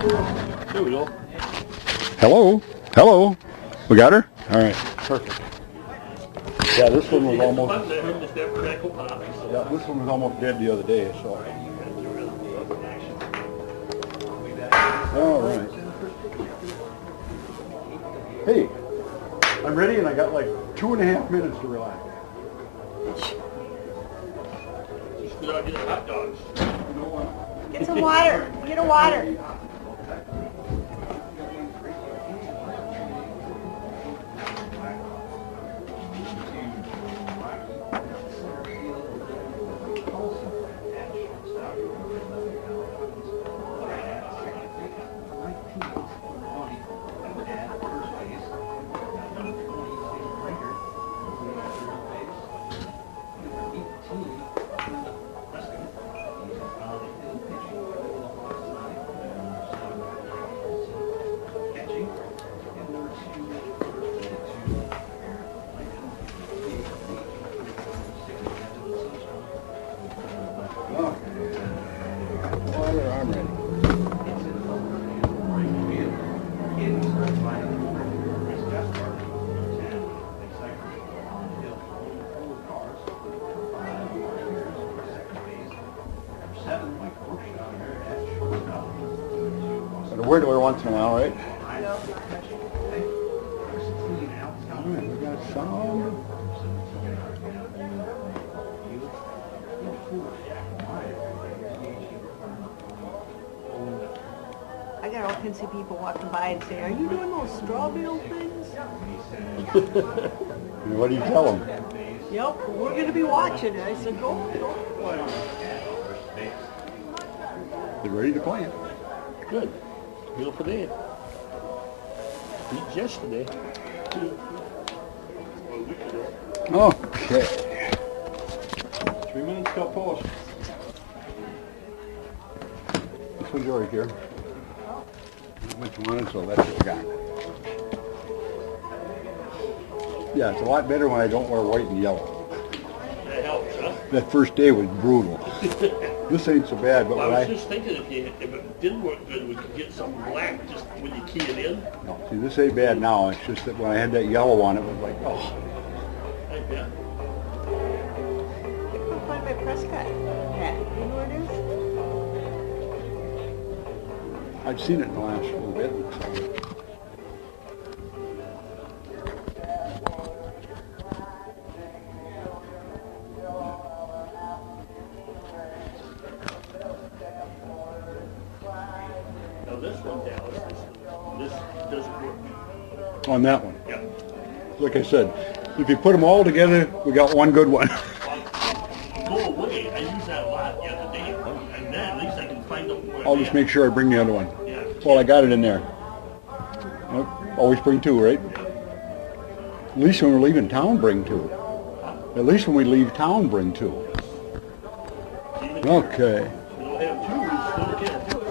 There we go. Hello? Hello? We got her? All right. Perfect. Yeah, this one was almost... Yeah, this one was almost dead the other day, so... All right. Hey, I'm ready and I got like 2.5 minutes to relax. Get hot dogs. Get some water. Get a water. Word every once in a while, right? All right, we got some. I got all kinds of people walking by and say, "Are you doing those straw bale things?" What do you tell them? Yep, we're going to be watching it. I said, go. They're ready to play it. Good. Beautiful day. Beat yesterday. Okay. 3 minutes till post. This one's right here. Which one? So that's just gone. Yeah, it's a lot better when I don't wear white and yellow. That helps, huh? That first day was brutal. This ain't so bad, but Well, when I was just thinking if it didn't work good, we could get something black just when you key it in. No, see, this ain't bad now. It's just that when I had that yellow on, it was like, oh. I bet. I couldn't find my Prescott hat. You know what it is? I've seen it in the last little bit. Now this one, Dallas, this doesn't work. On that one. Yeah. Like I said, if you put them all together, we got one good one. Go away. I used that a lot the other day. And then at least I can find out where I'll just make sure I bring the other one. Yeah. Well, I got it in there. Yep. Always bring two, right? At least when we're leaving town, bring two. At least when we leave town, bring two. Okay. We don't have two, we still can do it.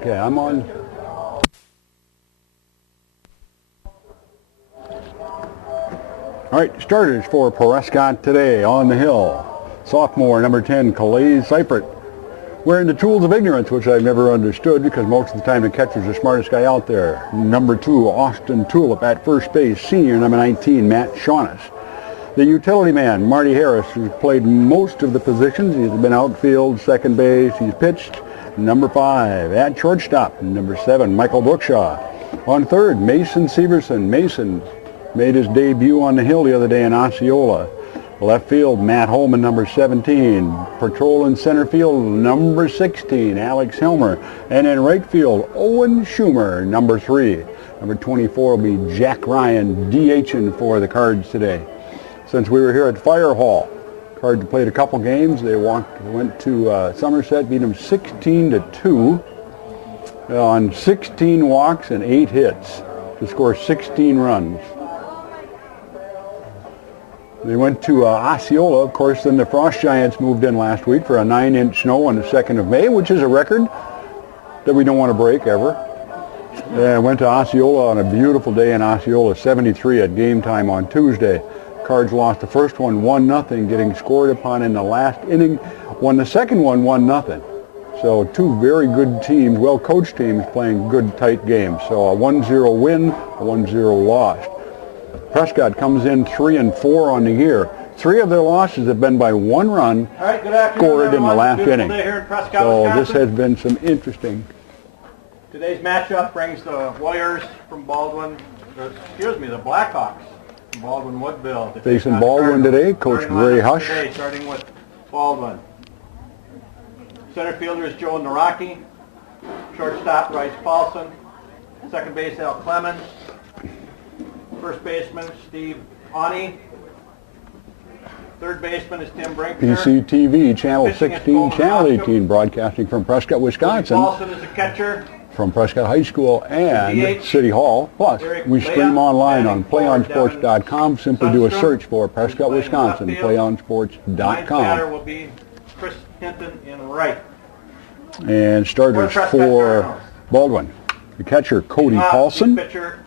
Okay, I'm on. All right, starters for Prescott today on the hill. Sophomore, number 10, Calais Seifert. Wearing the tools of ignorance, which I've never understood because most of the time the catcher's the smartest guy out there. Number 2, Austin Tulip at first base. Senior, number 19, Matt Shaunis. The utility man, Marty Harris, who's played most of the positions. He's been outfield, second base. He's pitched. Number 5, at shortstop. Number 7, Michael Brookshaw. On third, Mason Severson. Mason made his debut on the hill the other day in Osceola. Left field, Matt Holman, number 17. Patrol in center field, number 16, Alex Helmer. And in right field, Owen Schumer, number 3. Number 24 will be Jack Ryan, DHing for the Cards today. Since we were here at Fire Hall, Cards played a couple games. They went to Somerset, beat them 16-2 on 16 walks and 8 hits to score 16 runs. They went to Osceola, of course, then the Frost Giants moved in last week for a 9-inch snow on the 2nd of May, which is a record that we don't want to break ever. And went to Osceola on a beautiful day in Osceola, 73 at game time on Tuesday. Cards lost the first one 1-0, getting scored upon in the last inning. Won the second one 1-0. So two very good teams, well-coached teams playing good, tight games. So a 1-0 win, a 1-0 loss. Prescott comes in 3-4 on the year. 3 of their losses have been by 1 run scored in the last inning. So this has been some interesting. Today's matchup brings the Warriors from the Blackhawks from Baldwin-Woodville. Facing Baldwin today, Coach Gray Hush. Starting with Baldwin. Center fielder is Joe Naraki. Shortstop, Bryce Paulson. Second base, Al Clemens. First baseman, Steve Ani. Third baseman is Tim Brinkner. PCTV, Channel 16, Channel 18, broadcasting from Prescott, Wisconsin. Paulson is a catcher. From Prescott High School and City Hall. Plus, we stream online on playonsports.com. Simply do a search for Prescott, Wisconsin, playonsports.com. Batter will be Chris Hinton in right. And starters for Baldwin. The catcher, Cody Paulson. Pitcher,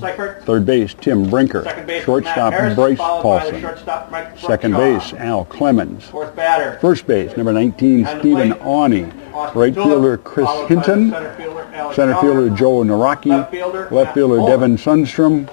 Seifert. Third base, Tim Brinker. Second base, Shortstop, Matt Harris, Bryce followed by Paulson. the shortstop, Mike Second Brookshaw. base, Al Clemens. Fourth batter, First base, number 19, And Stephen plate, Ani. Austin Right fielder, Tulip, Chris followed by the Hinton. Center fielder, Alex Center fielder, Howard. Joe Naraki. Left fielder, Matt Devin Sundstrom.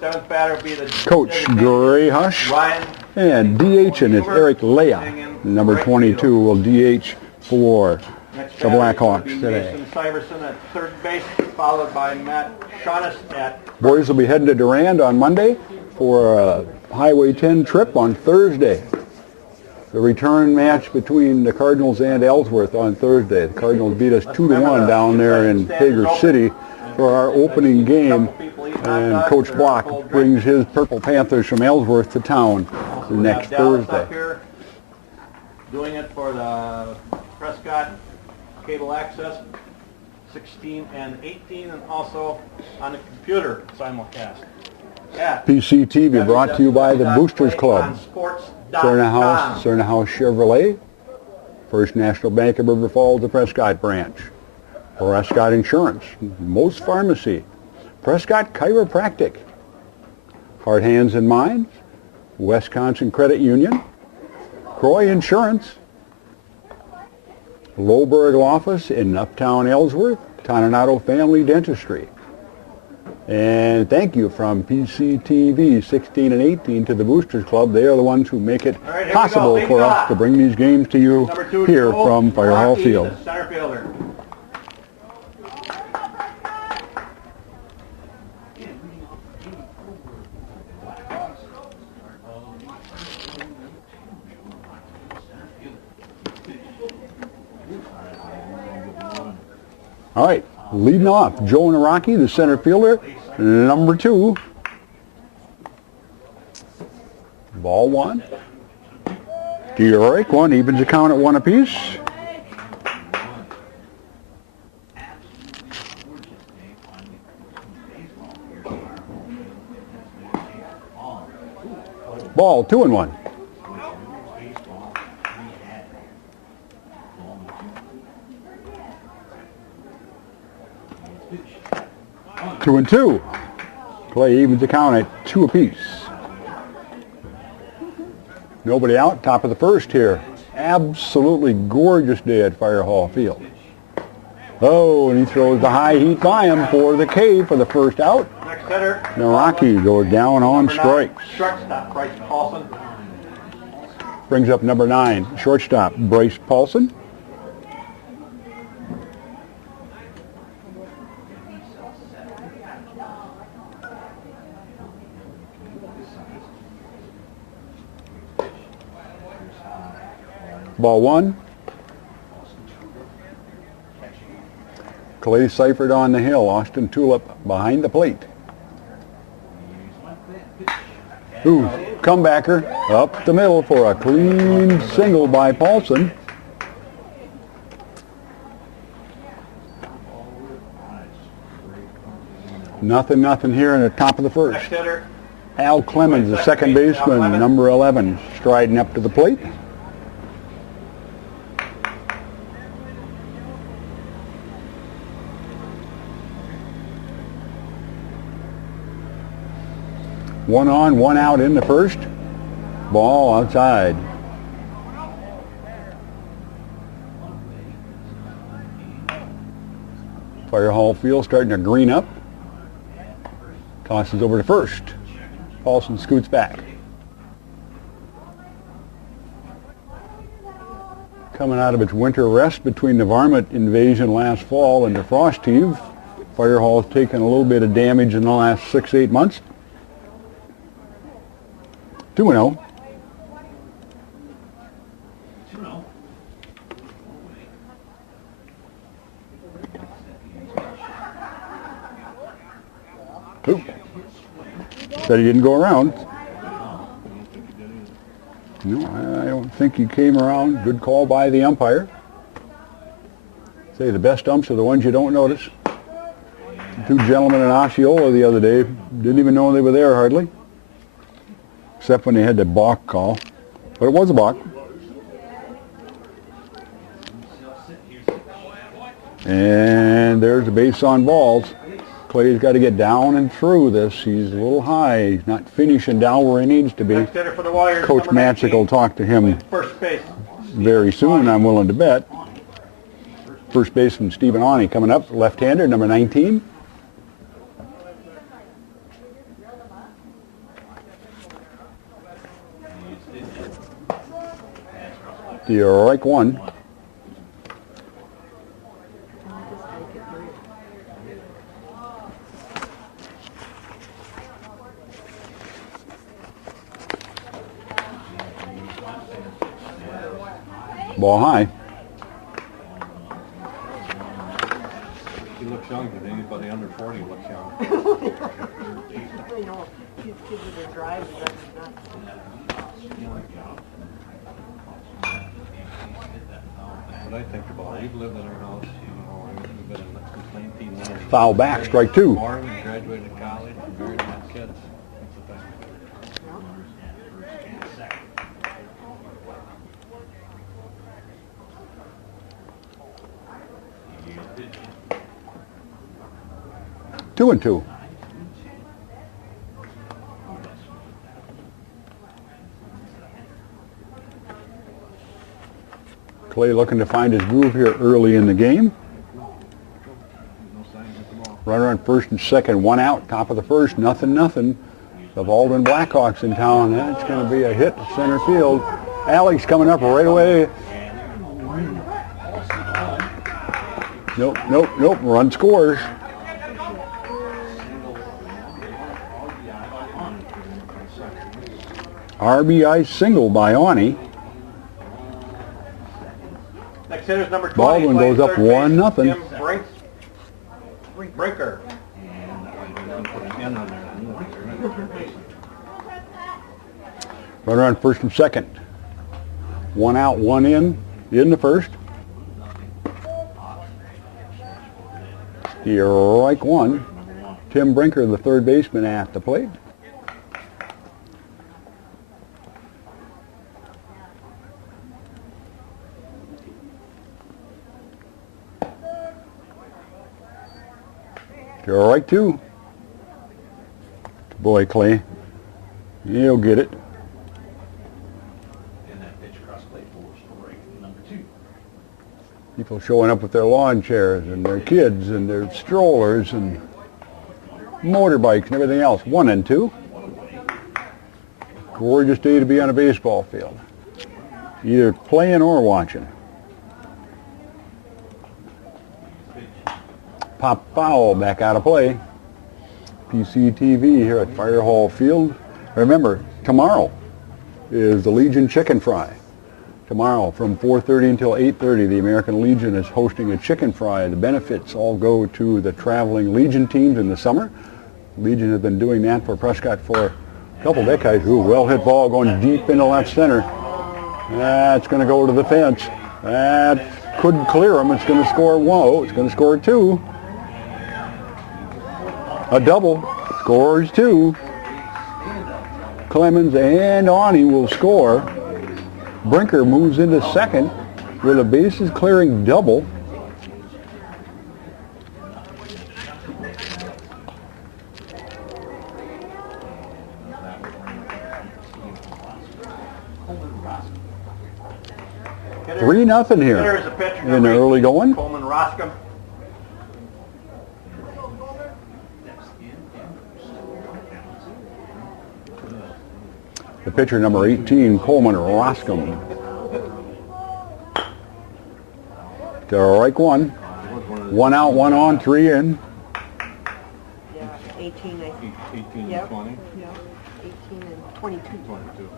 Seventh batter will be the Coach designated Gray Hush. Ryan. And DH-ing is Eric Lea. Number 22 will DH for Next the batter Blackhawks will be today. Mason Syverson at third base, followed by Matt Shaughnessy at Boys will be heading to Durand on Monday for a Highway 10 trip on Thursday. The return match between the Cardinals and Ellsworth on Thursday. The Cardinals beat us 2-1 down there in Hager City for our opening game. And Coach Block brings his Purple Panthers from Ellsworth to town next Dallas Thursday. up here, doing it for the Prescott cable access 16 and 18, and also on the computer simulcast. PCTV brought to you by the Boosters Club, Cerna House Chevrolet, First National Bank of River Falls, the Prescott branch, Prescott Insurance, Most Pharmacy, Prescott Chiropractic, Heart, Hands, and Minds, Wisconsin Credit Union, Croy Insurance, Lohberg Office in Uptown Ellsworth, Toninato Family Dentistry. And thank you from PCTV 16 and 18 to the Boosters Club. They are the ones who make it possible for us to bring these games to you here from Fire Hall Field. Center fielder. All right, leading off, Joe Naraki, the center fielder, number 2. Ball 1. Dioric, 1, evens the count at 1 apiece. Ball 2-1. 2-2. Clay evens the count at 2 apiece. Nobody out, top of the first here. Absolutely gorgeous day at Fire Hall Field. Oh, and he throws the high heat by him for the K for the first out. Next hitter. Naraki goes down on strikes. Shortstop, Bryce Paulson. Brings up number 9, shortstop, Bryce Paulson. Ball 1. Clay Seifert on the hill. Austin Tulip behind the plate. Ooh, comebacker up the middle for a clean single by Paulson. Nothing here in the top of the first. Next hitter. Al Clemens, the second baseman, number 11, striding up to the plate. One on, one out in the first. Ball outside. Fire Hall Field starting to green up. Tosses over to first. Paulson scoots back. Coming out of its winter rest between the varmint invasion last fall and the frost heave, Fire Hall's taken a little bit of damage in the last 6-8 months. 2-0. 2-0. Oop. Said he didn't go around. No, I don't think he came around. Good call by the umpire. Say the best umps are the ones you don't notice. The two gentlemen in Osceola the other day didn't even know they were there hardly. Except when they had the balk call. But it was a balk. And there's the base on balls. Clay's got to get down and through this. He's a little high. He's not finishing down where he needs to be. Next hitter for the Warriors, Coach number Matzik 19. will talk to him First base. very soon, I'm willing to bet. First baseman Stephen Awney coming up, left-hander, number 19. The right one. Ball high. He looks younger than anybody under 40 looks young. You know, these kids with their drives are nuts. What I think about, we've lived in our house, we've been in 1990. Foul back, strike two. Marvin graduated college, married and had kids. That's the thing. 2-2. Clay looking to find his groove here early in the game. Runner on first and second, one out, top of the first, nothing. The Baldwin Blackhawks in town. That's going to be a hit to center field. Alex coming up right away. Nope. Run scores. RBI single by Awney. Next hitter's number 20. Baldwin goes up 1-0. Tim Brinker. Runner on first and second. One out, one in the first. The right one. Tim Brinker, the third baseman, at the plate. You're right, too. Boy, Clay. He'll get it. And that pitch across plate for strike number 2. People showing up with their lawn chairs and their kids and their strollers and motorbikes and everything else. 1-2. Gorgeous day to be on a baseball field. Either playing or watching. Pop foul back out of play. PCTV here at Fire Hall Field. Remember, tomorrow is the Legion Chicken Fry. Tomorrow from 4:30 until 8:30, the American Legion is hosting a chicken fry. The benefits all go to the traveling Legion teams in the summer. Legion has been doing that for Prescott for a couple decades. Ooh, well hit ball going deep into left center. That's going to go to the fence. That couldn't clear him. It's going to score one. It's going to score 2. A double. Scores 2. Clemens and Awney will score. Brinker moves into second with a bases clearing double. Three nothing here There's a pitcher in the early going. Coleman Roscom. The pitcher, number 18, Coleman Roscom. Strike one. 1 out, 1 on, 3 in. Yeah, 18, I think. 18 Yep. and 20? Yeah, 18 and 22. 22.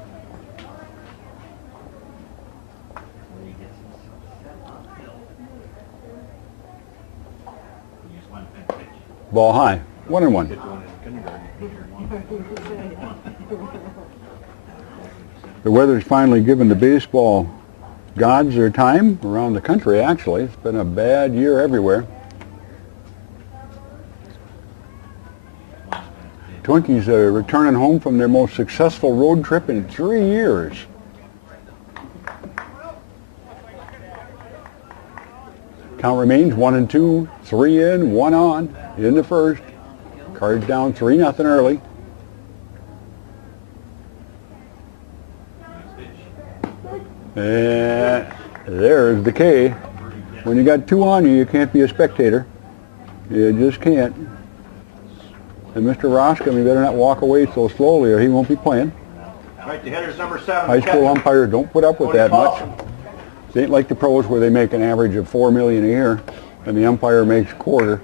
Ball high. 1-1. Hit one in kindergarten. The weather's finally given the baseball gods their time around the country, actually. It's been a bad year everywhere. Twinkies are returning home from their most successful road trip in 3 years. Count remains 1-2, 3 in, 1 on in the first. Cards down 3-0 early. And there's the K. When you got 2 on you, you can't be a spectator. You just can't. And Mr. Roscom, you better not walk away so slowly or he won't be playing. Right, the hitter's number 7. High school umpires don't put up with that much. It ain't like the pros where they make an average of $4 million a year and the umpire makes quarter.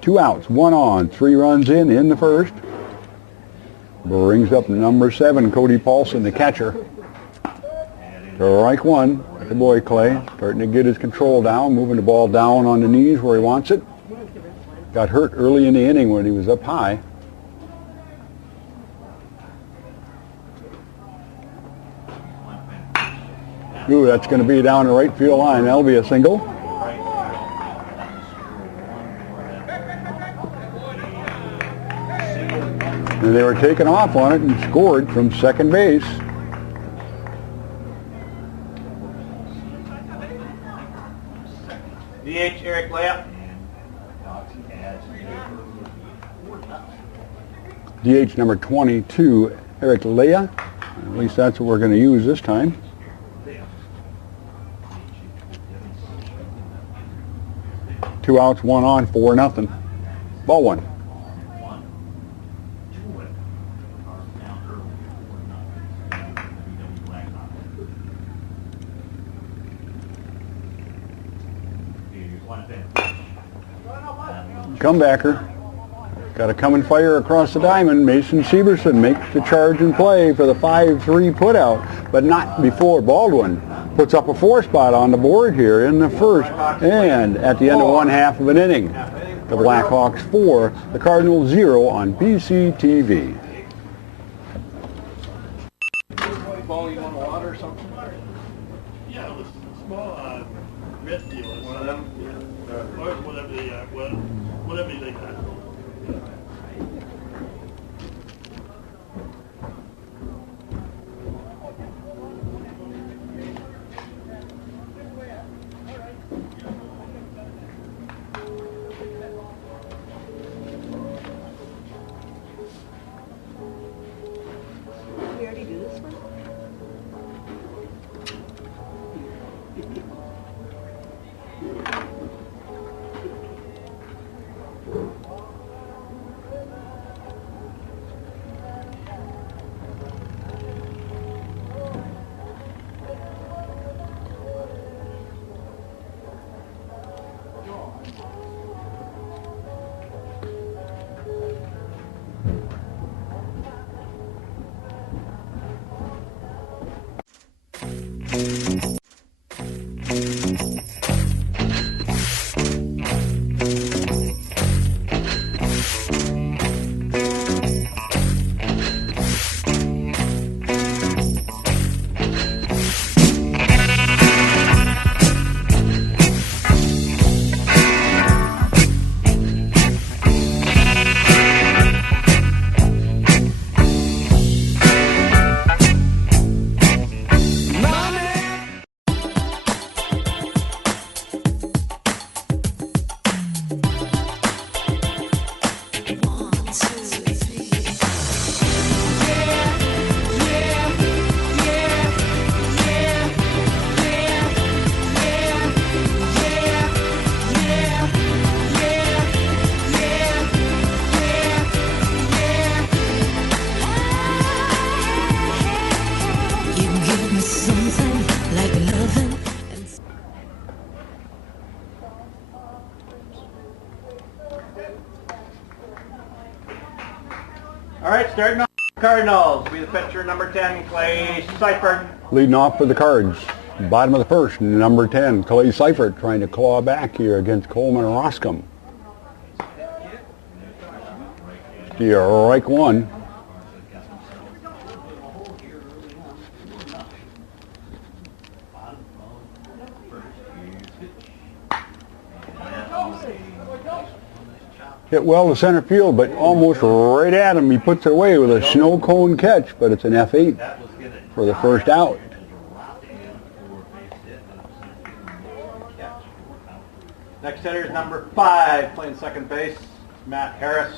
Two outs, 1 on, 3 runs in the first. Brings up number 7, Cody Paulson, the catcher. Strike one. The boy Clay starting to get his control down, moving the ball down on the knees where he wants it. Got hurt early in the inning when he was up high. Ooh, that's going to be down the right field line. That'll be a single. And they were taken off on it and scored from second base. DH, Eric Leah. DH number 22, Eric Leah. At least that's what we're going to use this time. Two outs, 1 on, 4-0. Ball one. Comebacker. Got to come and fire across the diamond. Mason Severson makes the charge and play for the 5-3 putout, but not before Baldwin puts up a 4 spot on the board here in the first. And at the end of 1/2 of an inning, the Blackhawks 4, the Cardinals 0 on BCTV. Ball, you want water or something? Yeah, it was a small red deal. One of them? Or whatever they whatever they got. We already do this one? right, starting off Cardinals. Be the pitcher number 10, Clay Seifert. Leading off for the Cards. Bottom of the first, number 10, Clay Seifert, trying to claw back here against Coleman Roscom. Strike one. Hit well to center field, but almost right at him. He puts it away with a snow cone catch, but it's an F8 for the first out. Next hitter is number 5, playing second base, Matt Harris.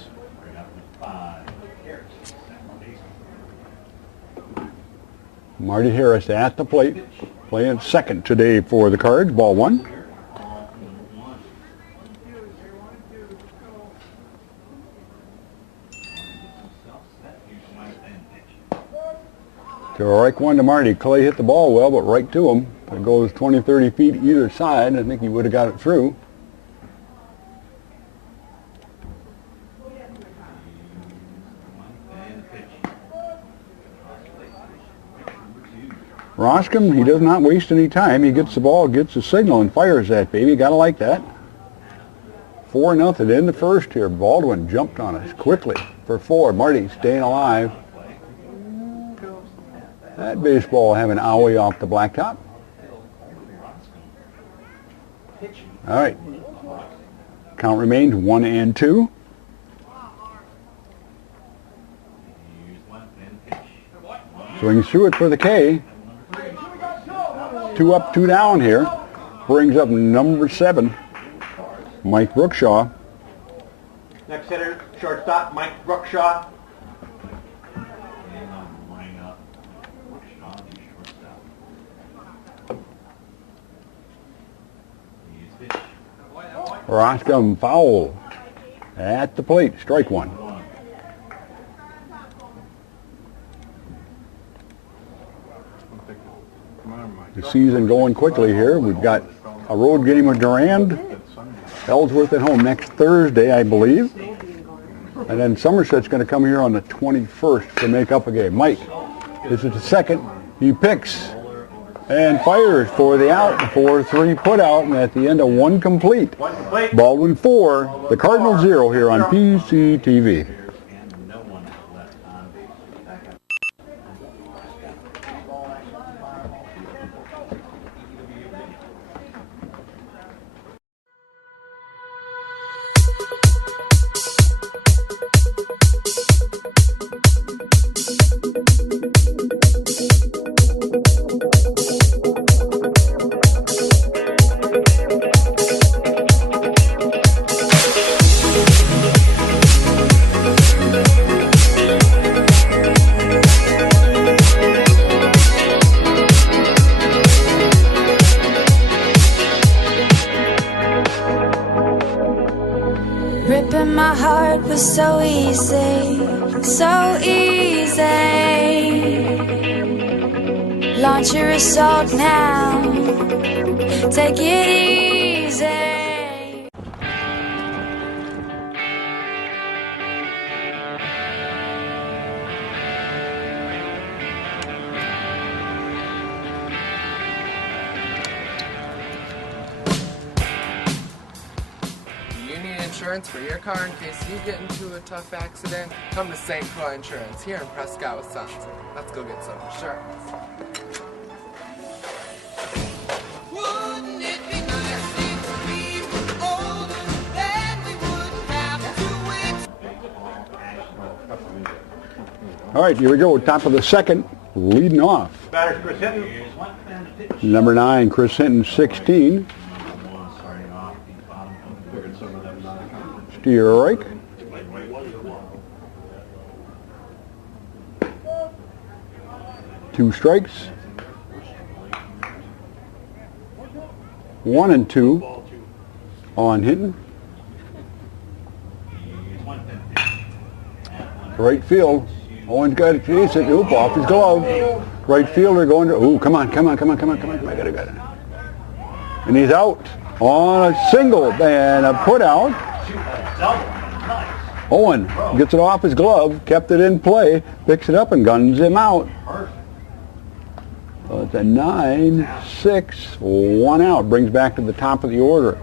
Marty Harris at the plate, playing second today for the Cards. Ball one. Strike one to Marty. Clay hit the ball well, but right to him. It goes 20, 30 feet either side. I think he would have got it through. Roscom, he does not waste any time. He gets the ball, gets the signal, and fires that baby. Gotta like that. 4-0 in the first here. Baldwin jumped on us quickly for 4. Marty staying alive. That baseball having an owie off the blacktop. All right. Count remains 1-2. Swings through it for the K. 2 up, 2 down here. Brings up number 7, Mike Brookshaw. Next hitter, shortstop, Mike Brookshaw. Roscom foul at the plate. Strike one. The season going quickly here. We've got a road game with Durand, Ellsworth at home next Thursday, I believe. And then Somerset's going to come here on the 21st to make up a game. Mike, this is the second. He picks and fires for the out, 4-3 put out, and at the end of 1 complete. Baldwin 4, the Cardinals 0 here on PCTV. Ripping my heart was so easy, so easy. Launch your assault now, take it easy. Insurance for your car in case you get into a tough accident? Come to St. Croix Insurance here in Prescott, Wisconsin. Let's go get some insurance. Wouldn't it be nice if we were older, then we wouldn't have to wait. All right, here we go. Top of the second, leading off. Batters Chris Hinton. Number 9, Chris Hinton, 16. Strike. Two strikes. 1-2 on Hinton. Right field. Owen's got to chase it. Oop, off his glove. Right fielder going to. Ooh, come on. I got it. And he's out on a single and a put out. Owen gets it off his glove, kept it in play, picks it up and guns him out. So it's a 9-6, 1 out. Brings back to the top of the order.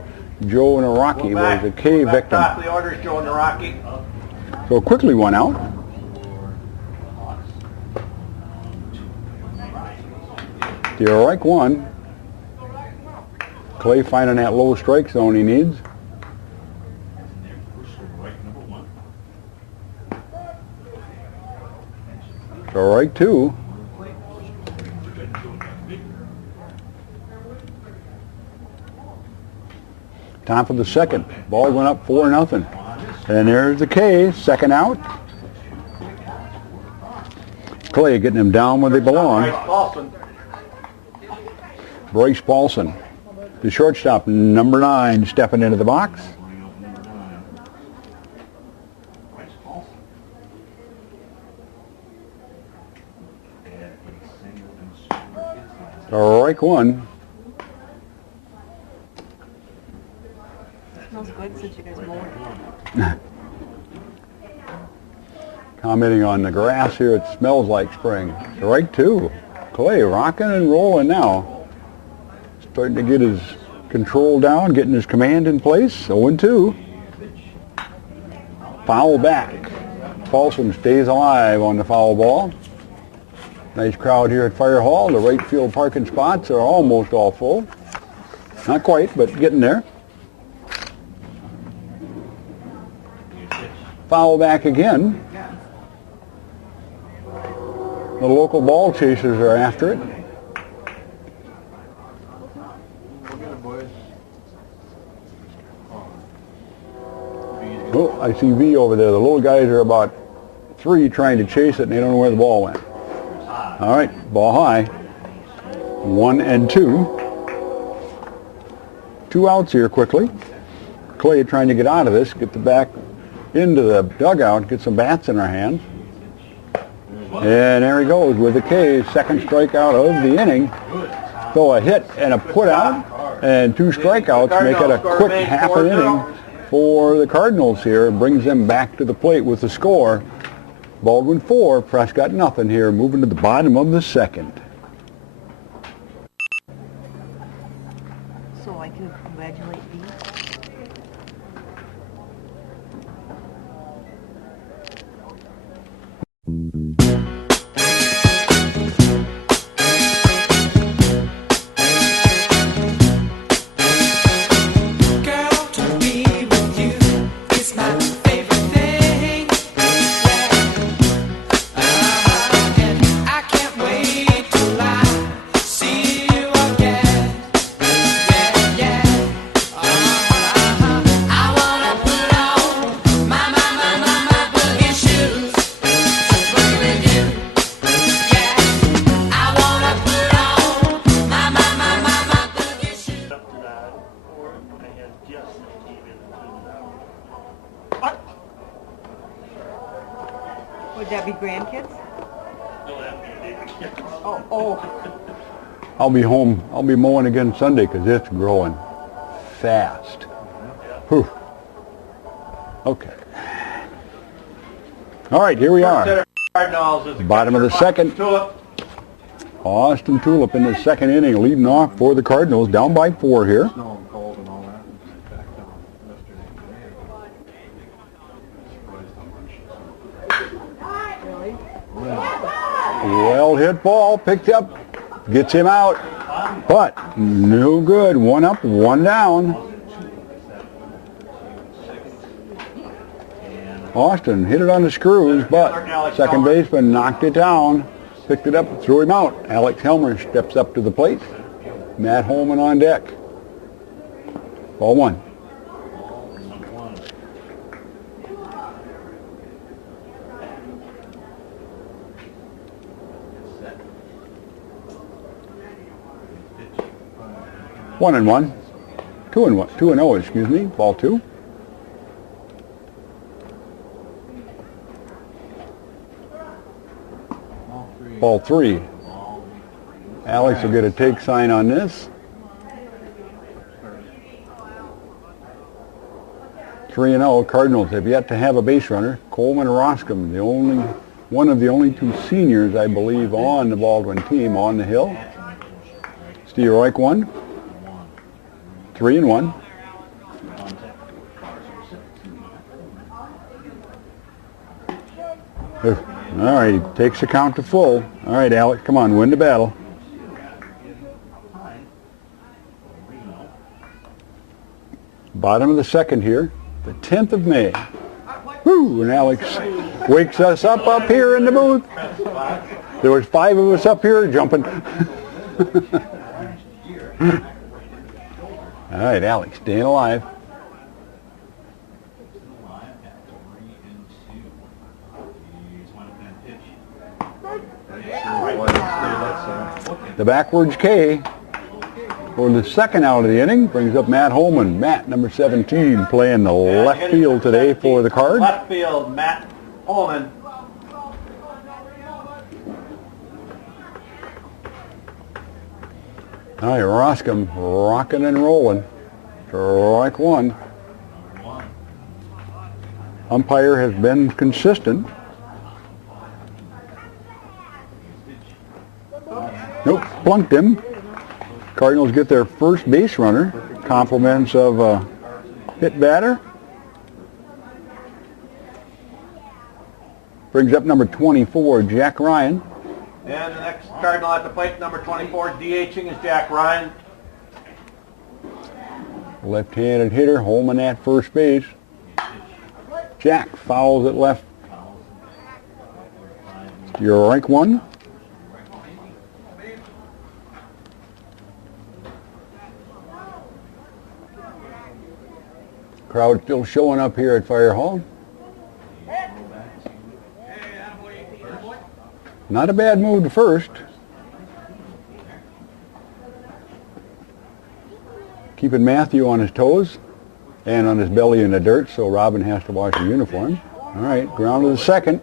Joe Naraki was a K victim. Top of the order is Joe Naraki. So quickly 1 out. Strike 1. Clay finding that low strike zone he needs. Strike 2. Top of the second. Ball went up 4-0. And there's the K, second out. Clay getting them down where they belong. Bryce Paulson, the shortstop, number 9, stepping into the box. Strike 1. Smells good since you guys mowed. Commenting on the grass here, it smells like spring. Strike 2. Clay rocking and rolling now. Starting to get his control down, getting his command in place. 0-2. Foul back. Paulson stays alive on the foul ball. Nice crowd here at Fire Hall. The right field parking spots are almost all full. Not quite, but getting there. Foul back again. The local ball chasers are after it. Oh, I see V over there. The little guys are about 3 trying to chase it, and they don't know where the ball went. All right, ball high. 1-2. 2 outs here quickly. Clay trying to get out of this, get the back into the dugout, get some bats in our hands. And there he goes with the K, second strikeout of the inning. So a hit and a put out, and 2 strikeouts make it a quick half an inning for the Cardinals here. Brings them back to the plate with the score. Baldwin 4, Prescott nothing here, moving to the bottom of the second. So I can congratulate V. Would that be grandkids? No, that'd be a big kid. Oh. I'll be home. I'll be mowing again Sunday because it's growing fast. Whew. Okay. All right, here we are. Bottom of the second. Austin Tulip in the second inning, leading off for the Cardinals, down by 4 here. Well hit ball, picked up, gets him out, but no good. 1 up, 1 down. Austin hit it on the screws, but second baseman knocked it down, picked it up, threw him out. Alex Helmer steps up to the plate. Matt Holman on deck. Ball 1. One and 1. 2 and 1. 2-0, excuse me. Ball 2. Ball 3. Alex will get a take sign on this. 3-0. Cardinals have yet to have a base runner. Coleman Roscom, one of the only two seniors, I believe, on the Baldwin team on the hill. Steve Roik 1. 3-1. All right, he takes the count to full. All right, Alec, come on, win the battle. Bottom of the second here, the 10th of May. Woo, and Alex wakes us up here in the booth. There was 5 of us up here jumping. All right, Alex, staying alive. The backwards K for the second out of the inning brings up Matt Holman. Matt, number 17, playing the left field today for the Cards. Left field, Matt Holman. All right, Roscom rocking and rolling. Strike 1. Umpire has been consistent. Nope, plunked him. Cardinals get their first base runner. Compliments of a hit batter. Brings up number 24, Jack Ryan. And the next Cardinal at the plate, number 24, DHing is Jack Ryan. Left-handed hitter, Holman at first base. Jack fouls it left. Your rank 1. Crowd still showing up here at Fire Hall. Not a bad move to first. Keeping Matthew on his toes and on his belly in the dirt, so Robin has to wash the uniform. All right, ground to the second.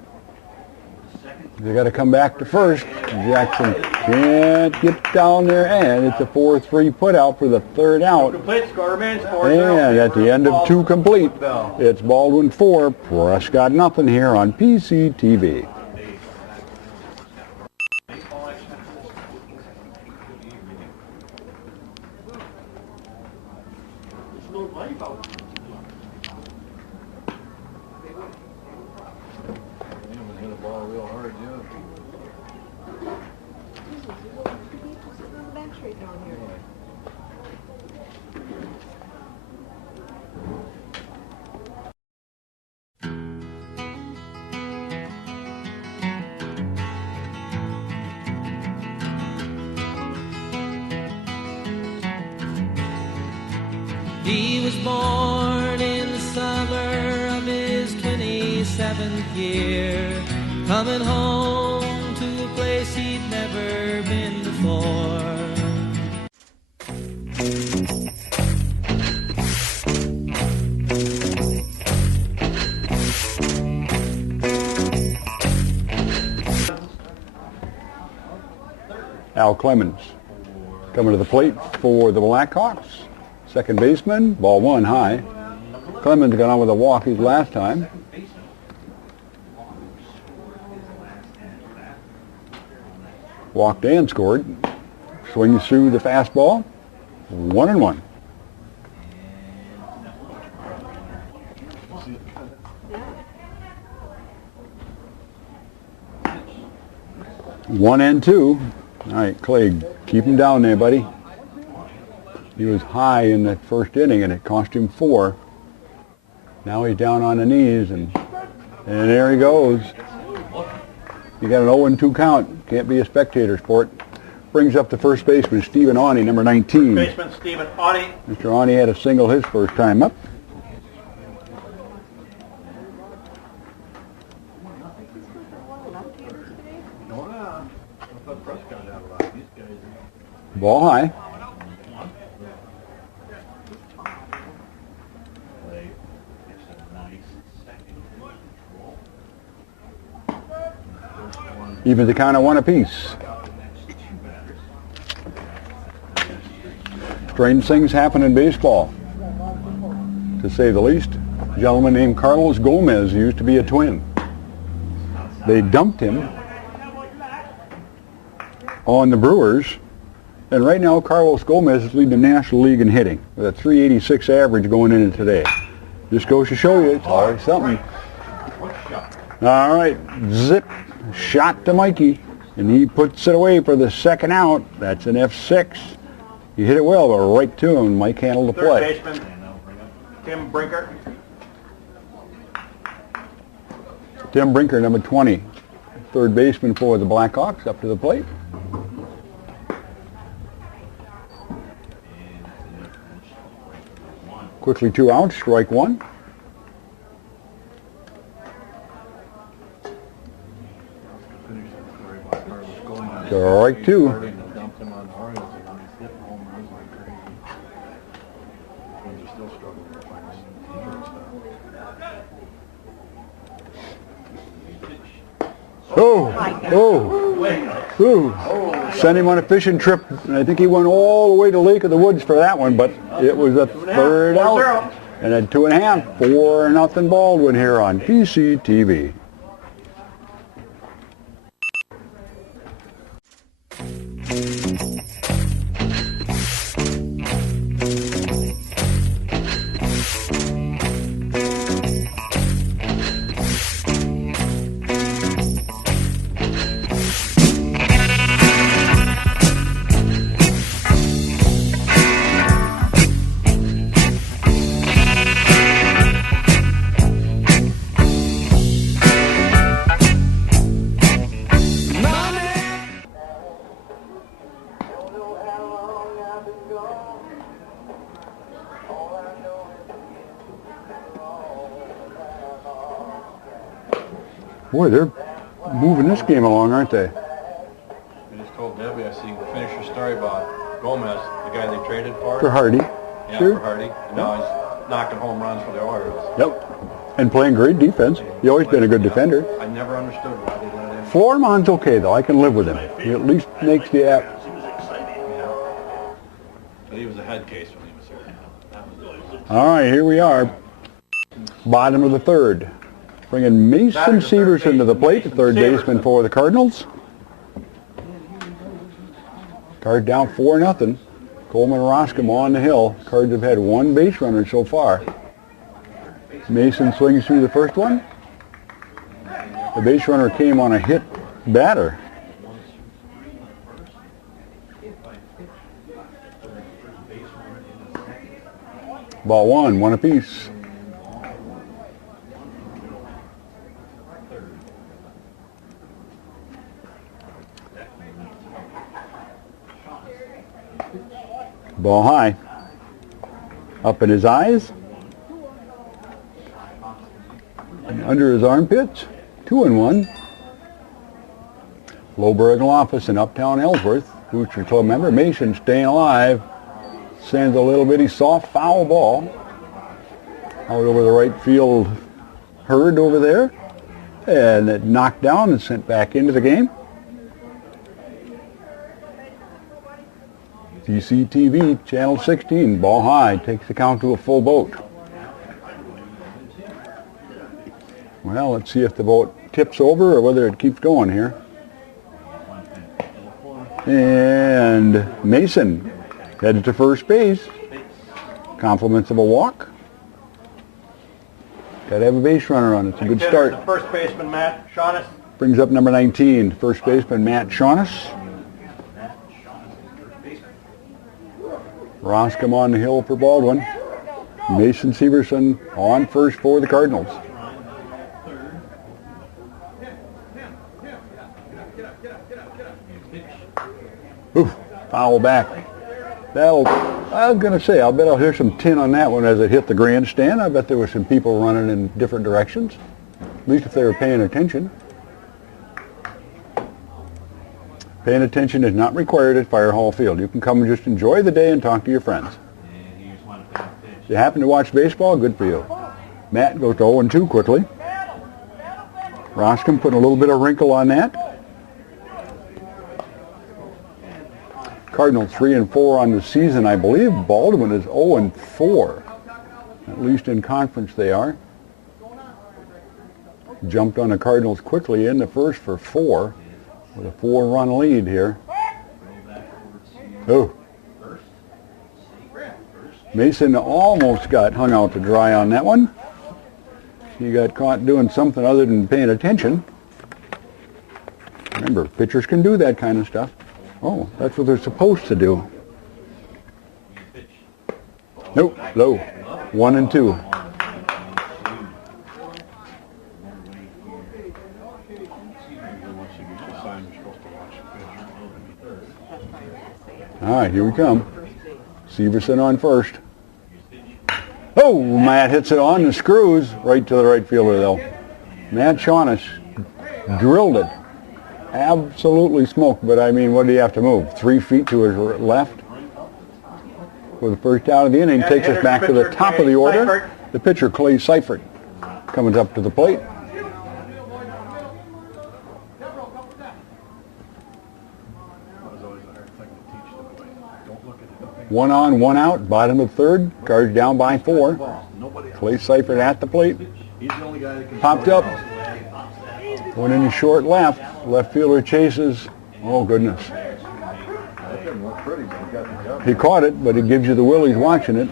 They got to come back to first. Jackson can't get down there, and it's a 4-3 put out for the third out. Complete, score remains 4-0. And at the end of 2 complete, it's Baldwin 4, Prescott nothing here on PCTV. He was born in the summer of his 27th year, coming home to a place he'd never been before. Al Clemens coming to the plate for the Blackhawks. Second baseman, ball 1 high. Clemens got on with a walk his last time. Walked and scored. Swings through the fastball. 1-1. One and 2. All right, Clay, keep him down there, buddy. He was high in that first inning, and it cost him 4. Now he's down on the knees, and there he goes. You got an 0-2 count. Can't be a spectator sport. Brings up the first baseman, Stephen Awney, number 19. Baseman Stephen Awney. Mr. Awney had a single his first time up. Ball high. Even the count of 1 apiece. Strange things happen in baseball, to say the least. A gentleman named Carlos Gomez, who used to be a Twin. They dumped him on the Brewers, and right now Carlos Gomez is leading the National League in hitting with a 386 average going into today. Just goes to show you, it's always something. All right, zip, shot to Mikey, and he puts it away for the second out. That's an F6. He hit it well, but right to him. Mike handled the play. Third baseman, Tim Brinker. Tim Brinker, number 20. Third baseman for the Blackhawks, up to the plate. Quickly 2 outs, strike 1. Strike 2. Sent him on a fishing trip, and I think he went all the way to Lake of the Woods for that one, but it was a third out. And at 2.5, 4-0 Baldwin here on PCTV. Boy, they're moving this game along, aren't they? I just told Debbie, I see, finish your story about Gomez, the guy they traded for. For Hardy. Yeah, Sure. for Hardy. And now he's knocking home runs for the Orioles. Yep. And playing great defense. He's always been a good defender. I never understood why they let him. Floormon's okay, though. I can live with him. He at least makes the app. Yeah. But he was a head case when he was here. All right, here we are. Bottom of the third. Bringing Mason Severson to the plate, the third baseman for the Cardinals. Cards down 4-0. Coleman Roscom on the hill. Cards have had one base runner so far. Mason swings through the first one. The base runner came on a hit batter. Ball one apiece. Ball high. Up in his eyes. And under his armpits. 2-1. Low-Bergen office in Uptown Ellsworth. Booster Club member Mason staying alive. Sends a little bitty soft foul ball out over the right field herd over there. And it knocked down and sent back into the game. CCTV, Channel 16, ball high, takes the count to a full boat. Well, let's see if the boat tips over or whether it keeps going here. And Mason headed to first base. Compliments of a walk. Got to have a base runner on it. It's a good start. The first baseman, Matt Shaughness. Brings up number 19, first baseman Matt Shaughness. Roscom on the hill for Baldwin. Mason Severson on first for the Cardinals. Oof, foul back. I was going to say, I'll bet I'll hear some tin on that one as it hit the grandstand. I bet there were some people running in different directions, at least if they were paying attention. Paying attention is not required at Fire Hall Field. You can come and just enjoy the day and talk to your friends. If you happen to watch baseball, good for you. Matt goes to 0-2 quickly. Roscom putting a little bit of wrinkle on that. Cardinals 3-4 on the season, I believe. Baldwin is 0-4. At least in conference they are. Jumped on the Cardinals quickly in the first for 4 with a 4-run lead here. Oh. Mason almost got hung out to dry on that one. He got caught doing something other than paying attention. Remember, pitchers can do that kind of stuff. Oh, that's what they're supposed to do. Nope, low. 1 and 2. All right, here we come. Severson on first. Oh, Matt hits it on the screws right to the right fielder, though. Matt Shaughnessy drilled it. Absolutely smoked, but I mean, what do you have to move? 3 feet to his left. For the first out of the inning, takes us back to the top of the order. The pitcher, Clay Seifert, coming up to the plate. One on, one out, bottom of third. Cards down by 4. Clay Seifert at the plate. Popped up. Went into short left. Left fielder chases. Oh, goodness. He caught it, but it gives you the willies watching it.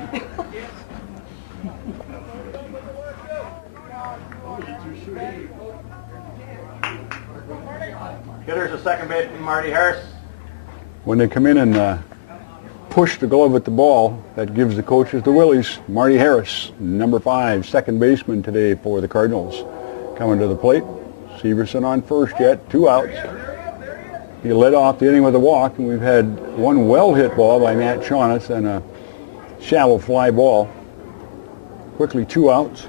Hitter's a second baseman, Marty Harris. When they come in and push the glove at the ball, that gives the coaches the willies. Marty Harris, number 5, second baseman today for the Cardinals. Coming to the plate. Severson on first yet, 2 outs. He led off the inning with a walk, and we've had one well-hit ball by Matt Shaughnessy and a shallow fly ball. Quickly 2 outs.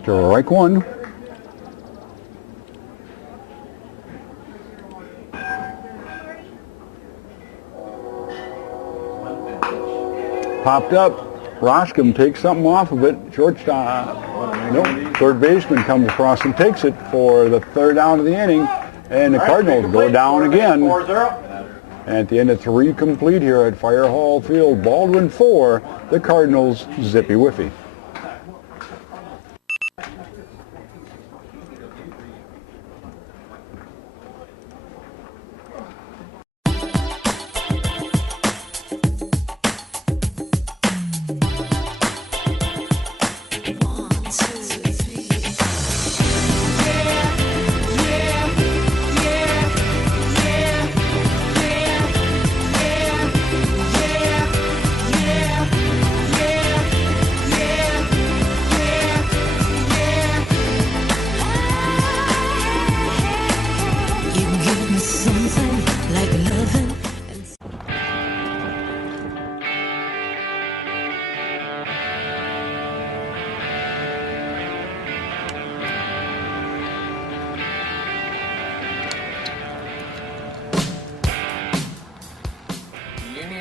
Strike 1. Popped up. Roscom takes something off of it. Shortstop. Nope. Third baseman comes across and takes it for the 3rd out of the inning. And the Cardinals go down again. At the end of 3 complete here at Fire Hall Field. Baldwin 4, the Cardinals zippy whiffy.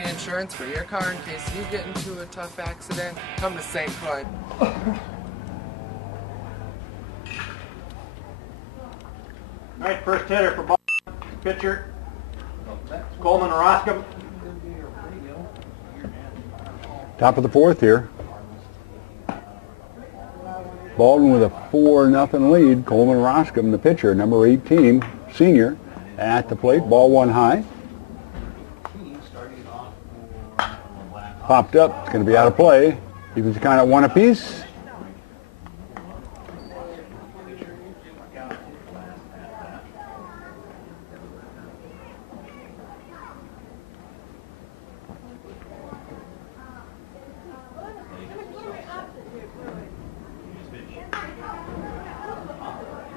Insurance for your car in case you get into a tough accident, come to St. Croix. All right, first hitter for Baldwin, pitcher, Coleman Roscom. Top of the 4th here. Baldwin with a 4-0 lead. Coleman Roscom, the pitcher, number 18, senior, at the plate. Ball 1 high. Popped up. It's going to be out of play. He was kind of 1 apiece.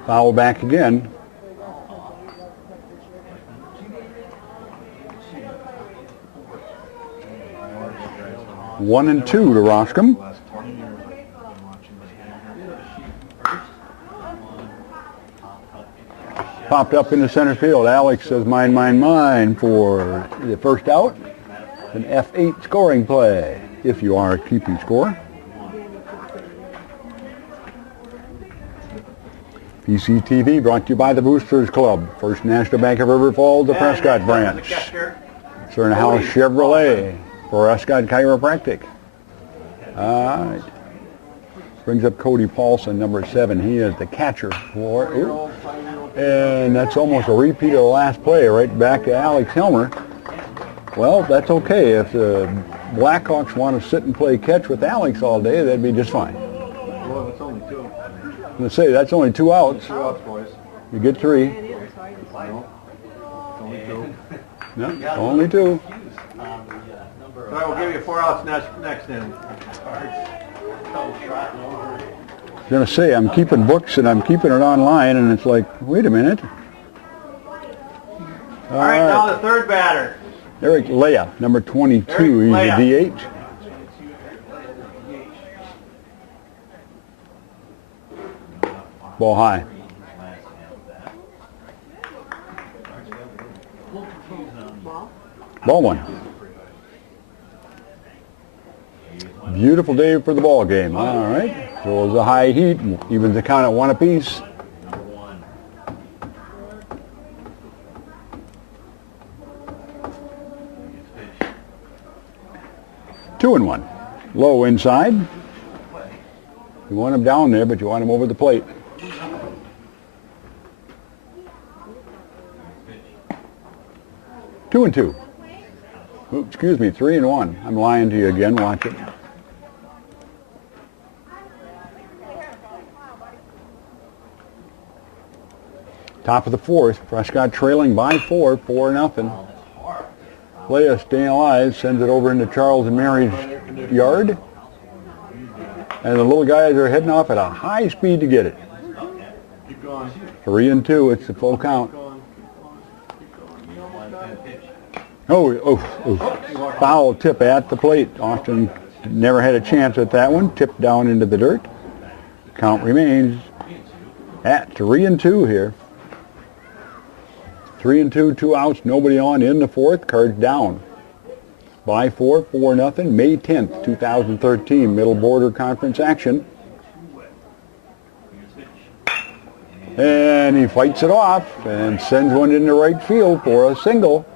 Foul back again. One and 2 to Roscom. Popped up into center field. Alex says mine, mine, mine for the first out. An F8 scoring play, if you are keeping score. PCTV brought to you by the Boosters Club, First National Bank of River Falls, the Prescott branch. House Chevrolet, Prescott Chiropractic. All right. Brings up Cody Paulson, number 7. He is the catcher for, and that's almost a repeat of the last play, right back to Alex Helmer. Well, that's okay. If the Blackhawks want to sit and play catch with Alex all day, that'd be just fine. Well, it's only 2. Let's say that's only 2 outs. 2 outs, boys. You get 3. No, only 2. No, only 2. All right, we'll give you 4 outs next inning. I was going to say, I'm keeping books and I'm keeping it online, and it's like, wait a minute. All right, now the third batter. Eric Leah, number 22. He's a DH. Ball high. Ball 1. Beautiful day for the ball game. All right. Throws a high heat, evens the count at 1 apiece. Two and 1. Low inside. You want him down there, but you want him over the plate. Two and 2. Oops, excuse me, 3 and 1. I'm lying to you again. Watch it. Top of the 4th, Prescott trailing by 4-0. Leah staying alive, sends it over into Charles and Mary's yard. And the little guys are heading off at a high speed to get it. 3 and 2, it's the full count. Oh, foul tip at the plate. Austin never had a chance at that one. Tipped down into the dirt. Count remains at 3 and 2 here. 3 and 2, 2 outs, nobody on in the 4th. Cards down. By 4-0. May 10th, 2013, Middle Border Conference action. And he fights it off and sends one into right field for a single.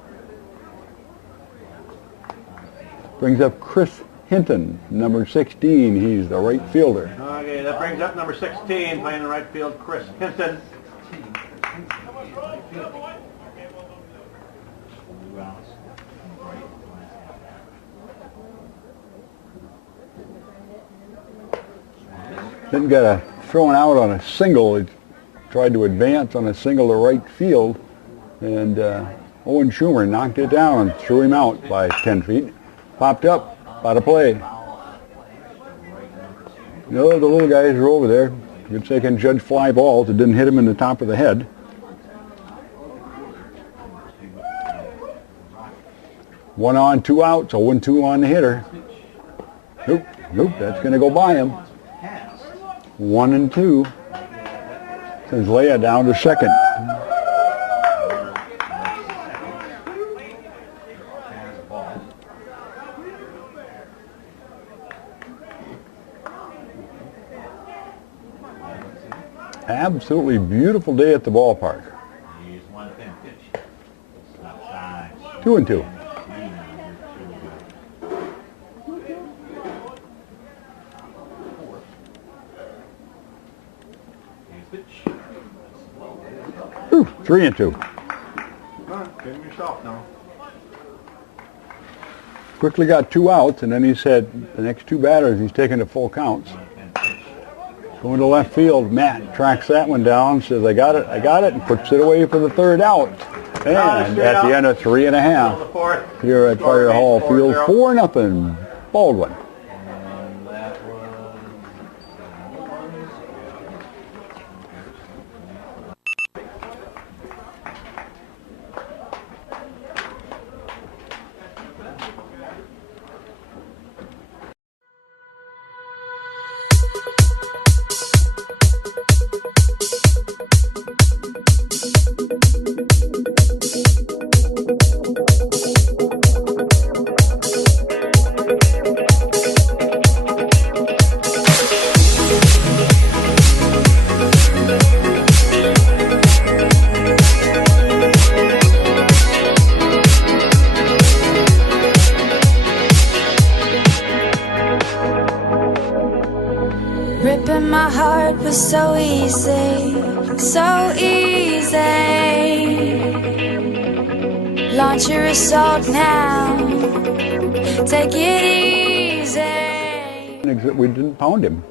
Brings up Chris Hinton, number 16. He's the right fielder. Okay, that brings up number 16, playing in right field, Chris Hinton. Then got a thrown out on a single. He tried to advance on a single to right field, and Owen Schumer knocked it down and threw him out by 10 feet. Popped up, out of play. No, the little guys are over there. Good they can judge fly balls. It didn't hit him in the top of the head. One on, 2 outs, 0-2 on the hitter. Nope, that's going to go by him. 1 and 2. Sends Leah down to second. Absolutely beautiful day at the ballpark. 2 and 2. Ooh, 3 and 2. Get him yourself now. Quickly got 2 outs, and then he said the next 2 batters he's taking to full counts. Going to left field, Matt tracks that one down, says, I got it, and puts it away for the 3rd out. And at the end of 3.5, here at Fire Hall Field, 4-0, Baldwin. Ripping my heart was so easy, so easy. Launch your assault now. Take it easy. We didn't pound him.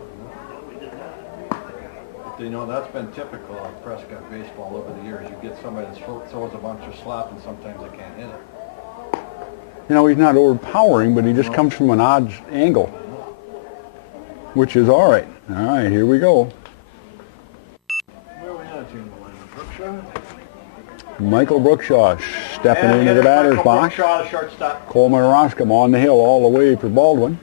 You know, that's been typical of Prescott baseball over the years. You get somebody that throws a bunch of slop and sometimes they can't hit it. You know, he's not overpowering, but he just comes from an odd angle, which is all right. All right, here we go. Where are we at, Jim? Brookshaw? Michael Brookshaw stepping into the batter's box. Brookshaw, shortstop. Coleman Roscom on the hill all the way for Baldwin.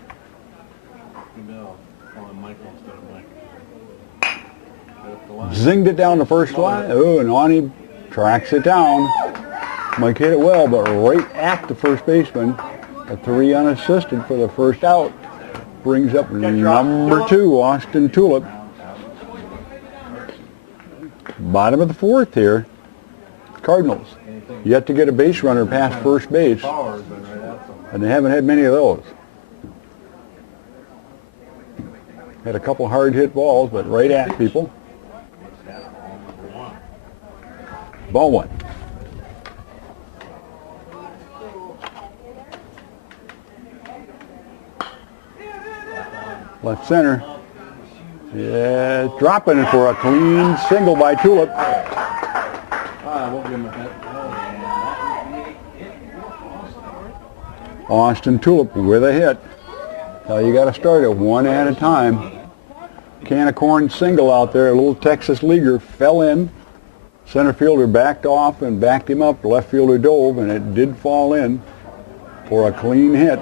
Zinged it down the first line. Oh, and on he tracks it down. Mike hit it well, but right at the first baseman. A 3 unassisted for the first out. Brings up number 2, Austin Tulip. Bottom of the 4th here. Cardinals. Yet to get a base runner past first base. And they haven't had many of those. Had a couple hard hit balls, but right at people. Ball 1. Left center. Yeah, dropping it for a clean single by Tulip. We'll give him a hit. Austin Tulip with a hit. Now you got to start it one at a time. Can of corn single out there. A little Texas leaguer fell in. Center fielder backed off and backed him up. Left fielder dove, and it did fall in for a clean hit.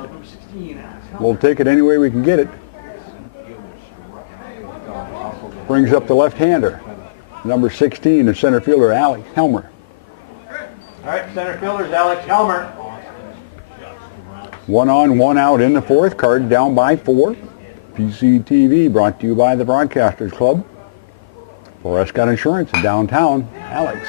We'll take it any way we can get it. Brings up the left-hander. Number 16, the center fielder, Alex Helmer. All right, center fielder is Alex Helmer. 1 on, 1 out in the 4th. Card down by 4. PCTV brought to you by the Broadcasters Club. Prescott Insurance in downtown. Alex.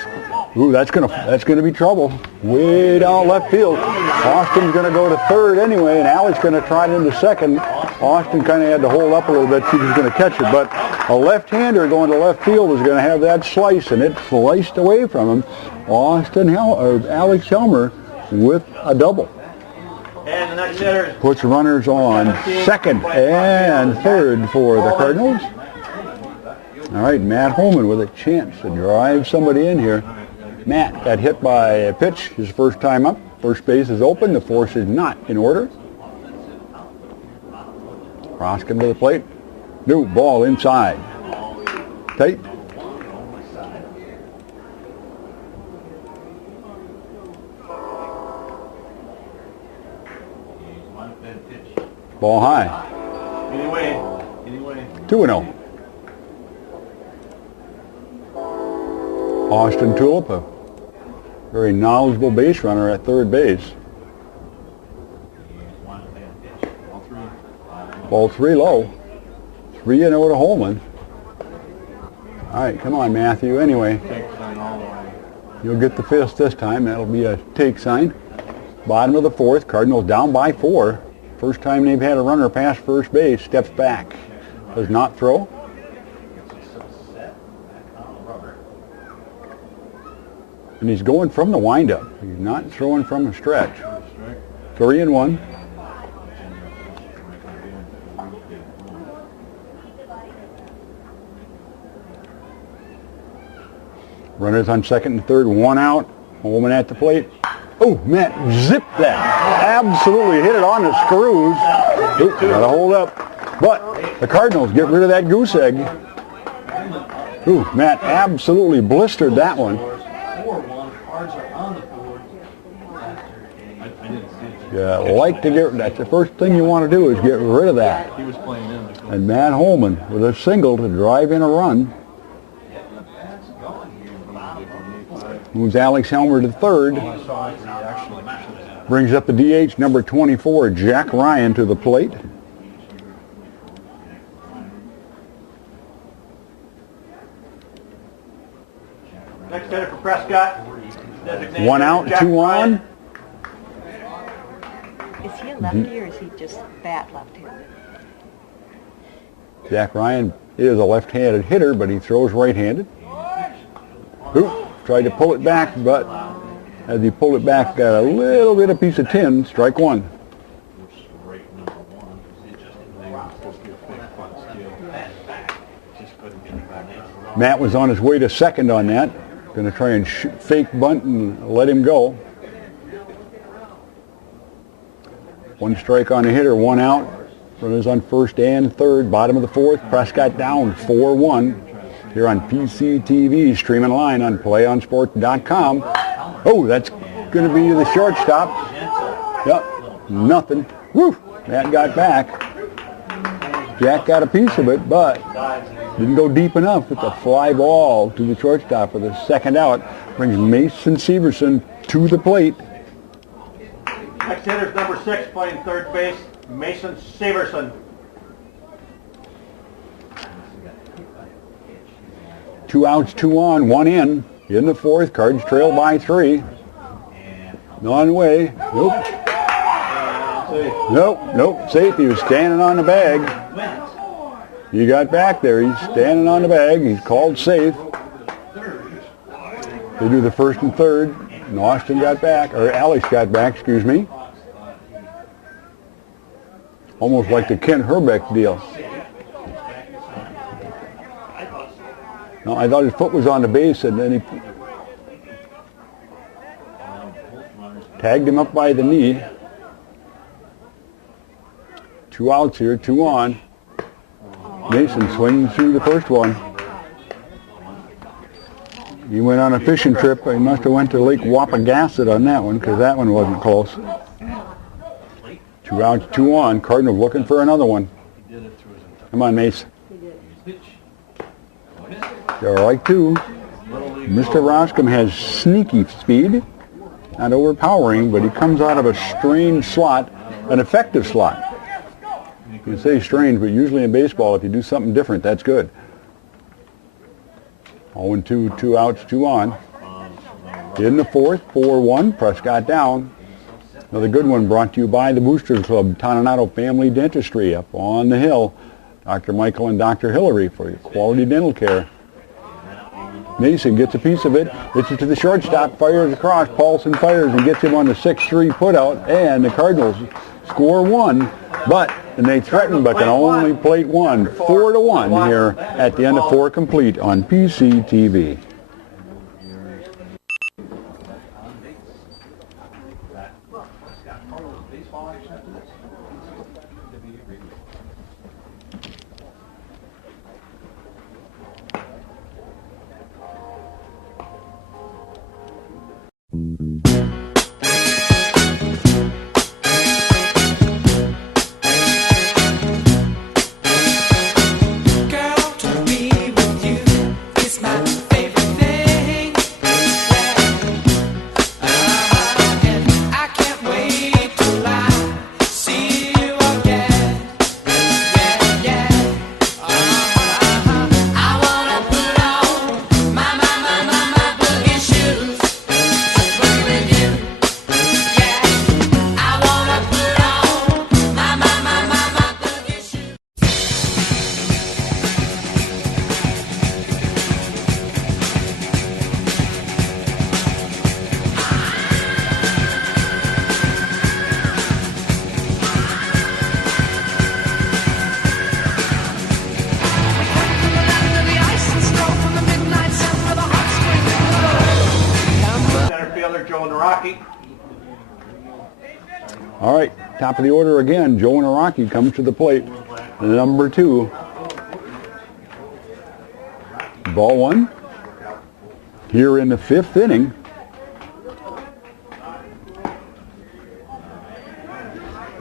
Ooh, that's gonna be trouble. Way down left field. Austin's gonna go to 3rd anyway, and Alex gonna try it into 2nd. Austin kind of had to hold up a little bit, see if he's gonna catch it, but a left-hander going to left field is gonna have that slice, and it sliced away from him. Alex Helmer with a double. And the next hitter puts runners on 2nd and 3rd for the Cardinals. All right, Matt Holman with a chance to drive somebody in here. Matt got hit by a pitch his first time up. First base is open. The force is not in order. Roscom to the plate. New ball inside. Tight. Ball high. Anyway. 2-0. Austin Tulip, a very knowledgeable base runner at 3rd base. Ball 3 low. 3-0 to Holman. All right, come on, Matthew. Anyway, you'll get the fist this time. That'll be a take sign. Bottom of the 4th. Cardinals down by 4. First time they've had a runner past first base. Steps back. Does not throw. And he's going from the windup. He's not throwing from a stretch. 3-1. Runners on 2nd and 3rd, 1 out. Holman at the plate. Oh, Matt zipped that. Absolutely hit it on the screws. Ooh, got to hold up. But the Cardinals get rid of that goose egg. Ooh, Matt absolutely blistered that one. Yeah, like to get, that's the first thing you want to do is get rid of that. He was playing in. And Matt Holman with a single to drive in a run. Moves Alex Helmer to 3rd. Brings up the DH, number 24, Jack Ryan, to the plate. Next hitter for Prescott. 1 out, 2 on. Is he a lefty or is he just bat left-handed? Jack Ryan He is a left-handed hitter, but he throws right-handed. Oop, tried to pull it back, but as he pulled it back, got a little bit of piece of tin. Strike one. Matt was on his way to second on that. Going to try and fake bunt and let him go. One strike on the hitter, one out. Runners on first and third. Bottom of the fourth. Prescott down 4-1. Here on PCTV, streaming live on playonsport.com. Oh, that's going to be the shortstop. Yep, nothing. Woo, that got back. Jack got a piece of it, but didn't go deep enough. It's a fly ball to the shortstop for the second out. Brings Mason Severson to the plate. Next hitter's number 6, playing third base, Mason Severson. 2 outs, 2 on, 1 in. In the fourth, Cards trail by 3. On way. Nope. Nope. Safe. He was standing on the bag. He got back there. He's standing on the bag. He's called safe. They do the first and third. And Austin got back, or Alex got back, excuse me. Almost like the Kent Herbeck deal. No, I thought his foot was on the base, and then he tagged him up by the knee. 2 outs here, 2 on. Mason swings through the first one. He went on a fishing trip. He must have went to Lake Wapagasset on that one, because that one wasn't close. 2 outs, 2 on. Cardinals looking for another one. Come on, Mace. They're like 2. Mr. Roscom has sneaky speed. Not overpowering, but he comes out of a strange slot, an effective slot. You can say strange, but usually in baseball, if you do something different, that's good. 0-2, 2 outs, 2 on. In the fourth, 4-1, Prescott down. Another good one brought to you by the Boosters Club, Toninato Family Dentistry up on the hill. Dr. Michael and Dr. Hillary for your quality dental care. Mason gets a piece of it, gets it to the shortstop, fires across. Paulson fires and gets him on the 6-3 putout, and the Cardinals score 1, and they threaten, but can only plate 1. 4-1 here at the end of 4 complete on PCTV. All right, top of the order again. Joe Naraki comes to the plate. Number 2. Ball 1. Here in the 5th inning.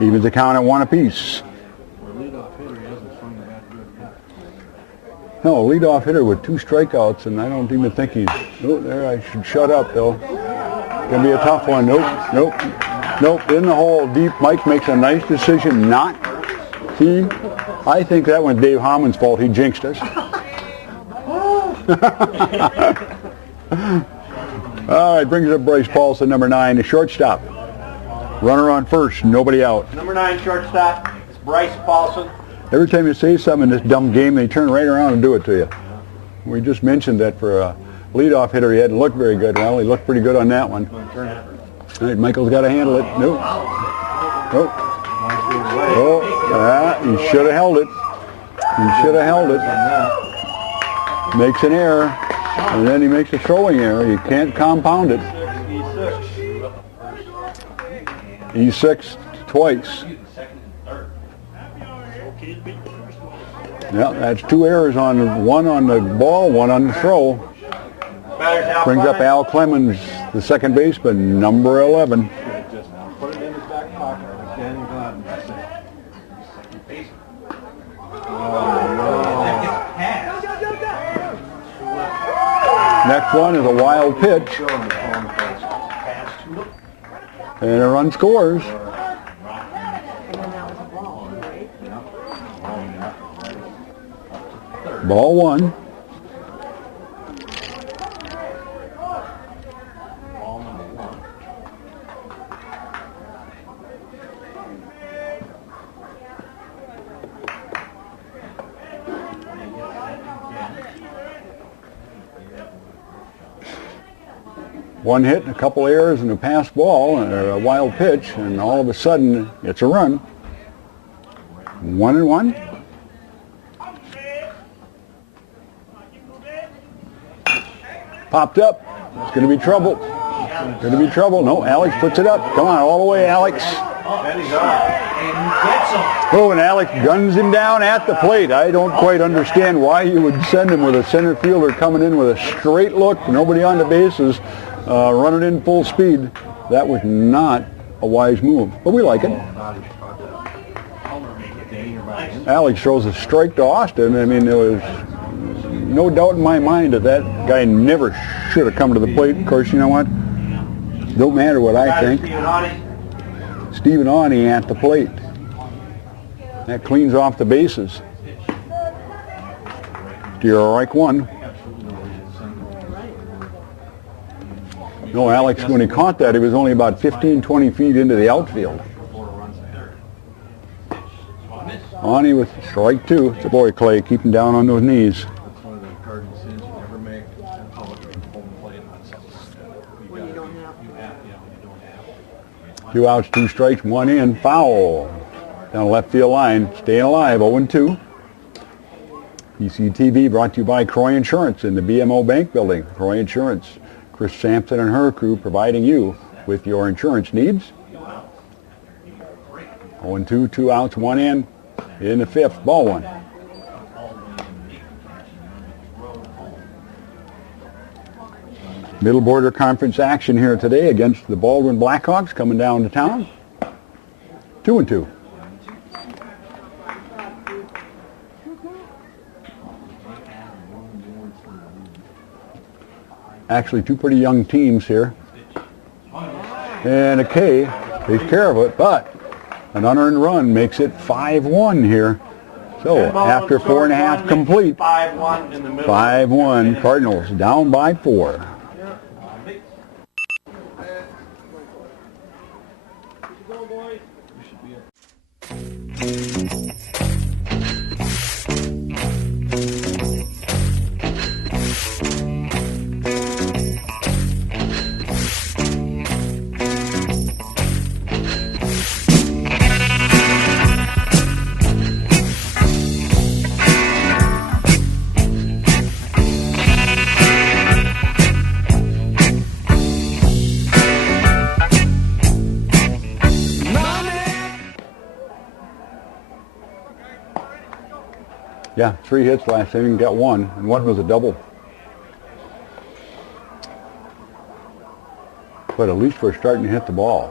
Evens the count at 1 apiece. No, leadoff hitter with 2 strikeouts, and I don't even think he's... Oh, there, I should shut up, though. Gonna be a tough one. Nope, in the hole, deep. Mike makes a nice decision not. I think that was Dave Hammond's fault. He jinxed us. All right, brings up Bryce Paulson, number 9, the shortstop. Runner on first, nobody out. Number 9 shortstop, it's Bryce Paulson. Every time you say something in this dumb game, they turn right around and do it to you. We just mentioned that for a leadoff hitter, he hadn't looked very good. Well, he looked pretty good on that one. All right, Michael's got to handle it. Nope. Nope. Oh, he should have held it. He should have held it. Makes an error, and then he makes a throwing error. You can't compound it. E6 twice. Yeah, that's 2 errors on one on the ball, 1 on the throw. Brings up Al Clemens, the second baseman, number 11. Put it in his back pocket. Danny Gladden. Next one is a wild pitch. And a run scores. Ball 1. One hit, a couple errors, and a pass ball, and a wild pitch, and all of a sudden it's a run. 1-1. Popped up. It's going to be trouble. Going to be trouble. No, Alex puts it up. Come on, all the way, Alex. Oh, and Alex guns him down at the plate. I don't quite understand why you would send him with a center fielder coming in with a straight look, nobody on the bases, running in full speed. That was not a wise move, but we like it. Alex throws a strike to Austin. I mean, there was no doubt in my mind that that guy never should have come to the plate. Of course, you know what? Don't matter what I think. Stephen Awney at the plate. That cleans off the bases. Strike 1. No, Alex, when he caught that, he was only about 15, 20 feet into the outfield. Awney with strike 2. It's a boy, Clay. Keep him down on those knees. 2 outs, 2 strikes, 1 in. Foul. Down the left field line. Staying alive, 0-2. PCTV brought to you by Croy Insurance in the BMO Bank Building. Croy Insurance. Chris Sampson and her crew providing you with your insurance needs. 0-2, 2 outs, 1 in the 5th. Ball 1. Middle Border Conference action here today against the Baldwin Blackhawks coming down to town. 2-2. Actually, 2 pretty young teams here. And a K takes care of it, but an unearned run makes it 5-1 here. So after 4.5 complete, 5-1 in the middle. 5-1, Cardinals down by 4. Yeah, 3 hits last inning, got 1, and 1 was a double. But at least we're starting to hit the ball.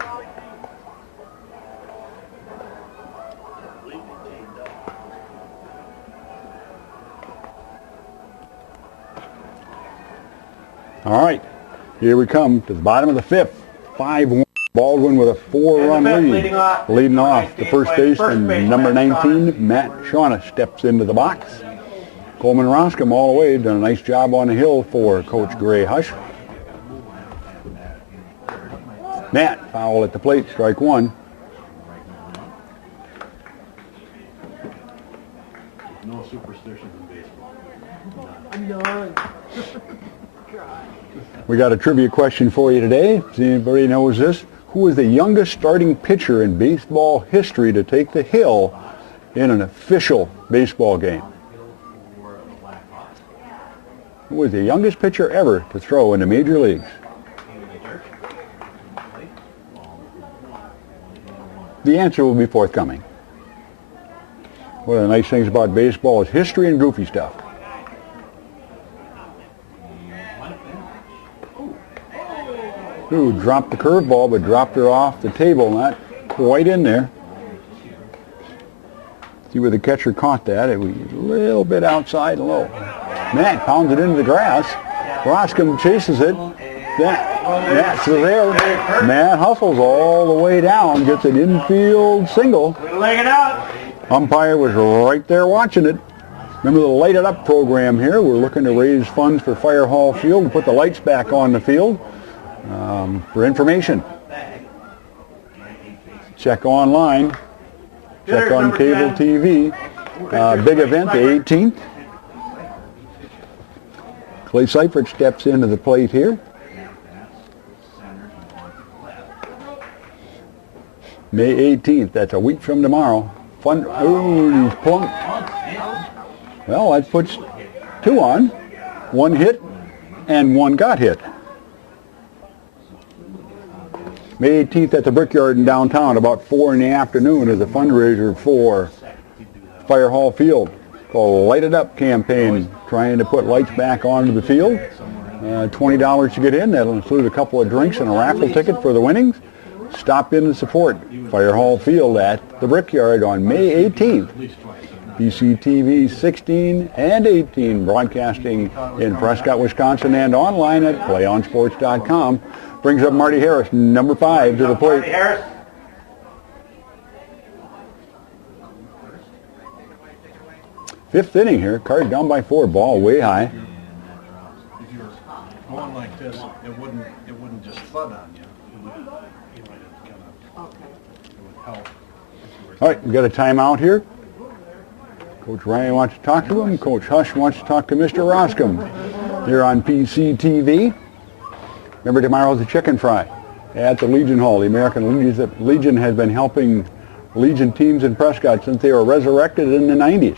All right, here we come to the bottom of the 5th. 5-1. Baldwin with a 4-run lead. Leading off, the first baseman, number 19, Matt Shauna, steps into the box. Coleman Roscom all the way, done a nice job on the hill for Coach Gray Hush. Matt, foul at the plate, strike 1. superstitions in baseball. None. We got a trivia question for you today. If anybody knows this, who was the youngest starting pitcher in baseball history to take the hill in an official baseball game? Who was the youngest pitcher ever to throw in the major leagues? The answer will be forthcoming. One of the nice things about baseball is history and goofy stuff. Ooh, dropped the curveball, but dropped her off the table, not quite in there. See where the catcher caught that. It was a little bit outside and low. Matt pounds it into the grass. Roscom chases it. That's there. Matt hustles all the way down, gets an infield single. Leg it out. Umpire was right there watching it. Remember the Light It Up program here. We're looking to raise funds for Fire Hall Field and put the lights back on the field. For information, check online, check on cable TV. Big event, the 18th. Clay Seifert steps into the plate here. May 18th, that's a week from tomorrow. Fun. Oh, he's plunked. Well, that puts 2 on. 1 hit and 1 got hit. May 18th at the Brickyard in downtown, about 4 in the afternoon, is a fundraiser for Fire Hall Field called Light It Up campaign, trying to put lights back onto the field. $20 to get in. That'll include a couple of drinks and a raffle ticket for the winnings. Stop in and support Fire Hall Field at the Brickyard on May 18th. PCTV 16 and 18 broadcasting in Prescott, Wisconsin, and online at playonsports.com. Brings up Marty Harris, number 5, to the plate. Marty Harris. Fifth inning here. Card down by 4. Ball way high. If you were going like this, it wouldn't just thud on you. It would help. All right, we got a timeout here. Coach Ryan wants to talk to him. Coach Hush wants to talk to Mr. Roscom here on PCTV. Remember, tomorrow's the chicken fry at the Legion Hall. The American Legion has been helping Legion teams in Prescott since they were resurrected in the 90s.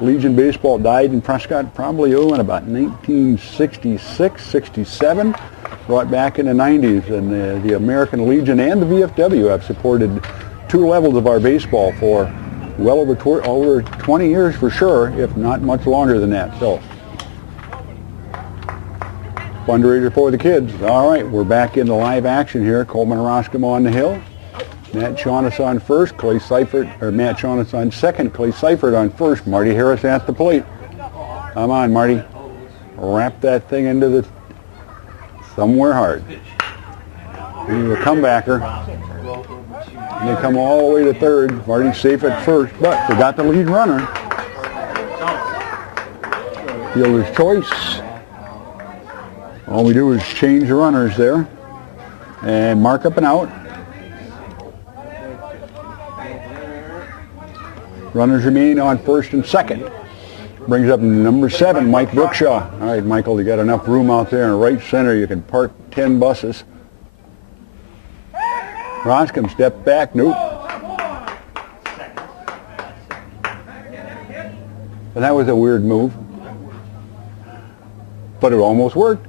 Legion baseball died in Prescott probably in about 1966, 67, brought back in the 90s. And the American Legion and the VFW have supported 2 levels of our baseball for well over 20 years for sure, if not much longer than that. So, fundraiser for the kids. All right, we're back into live action here. Coleman Roscom on the hill. Matt Shaughnessy on first, Clay Seifert, or Matt Shaughnessy on second, Clay Seifert on first, Marty Harris at the plate. Come on, Marty. Wrap that thing into the somewhere hard. He's a comebacker. And they come all the way to third. Marty safe at first, but forgot the lead runner. Fielder's choice. All we do is change the runners there and mark up and out. Runners remain on first and second. Brings up number 7, Mike Brookshaw. All right, Michael, you got enough room out there in right center. You can park 10 buses. Roscom step back. Nope. And that was a weird move. But it almost worked.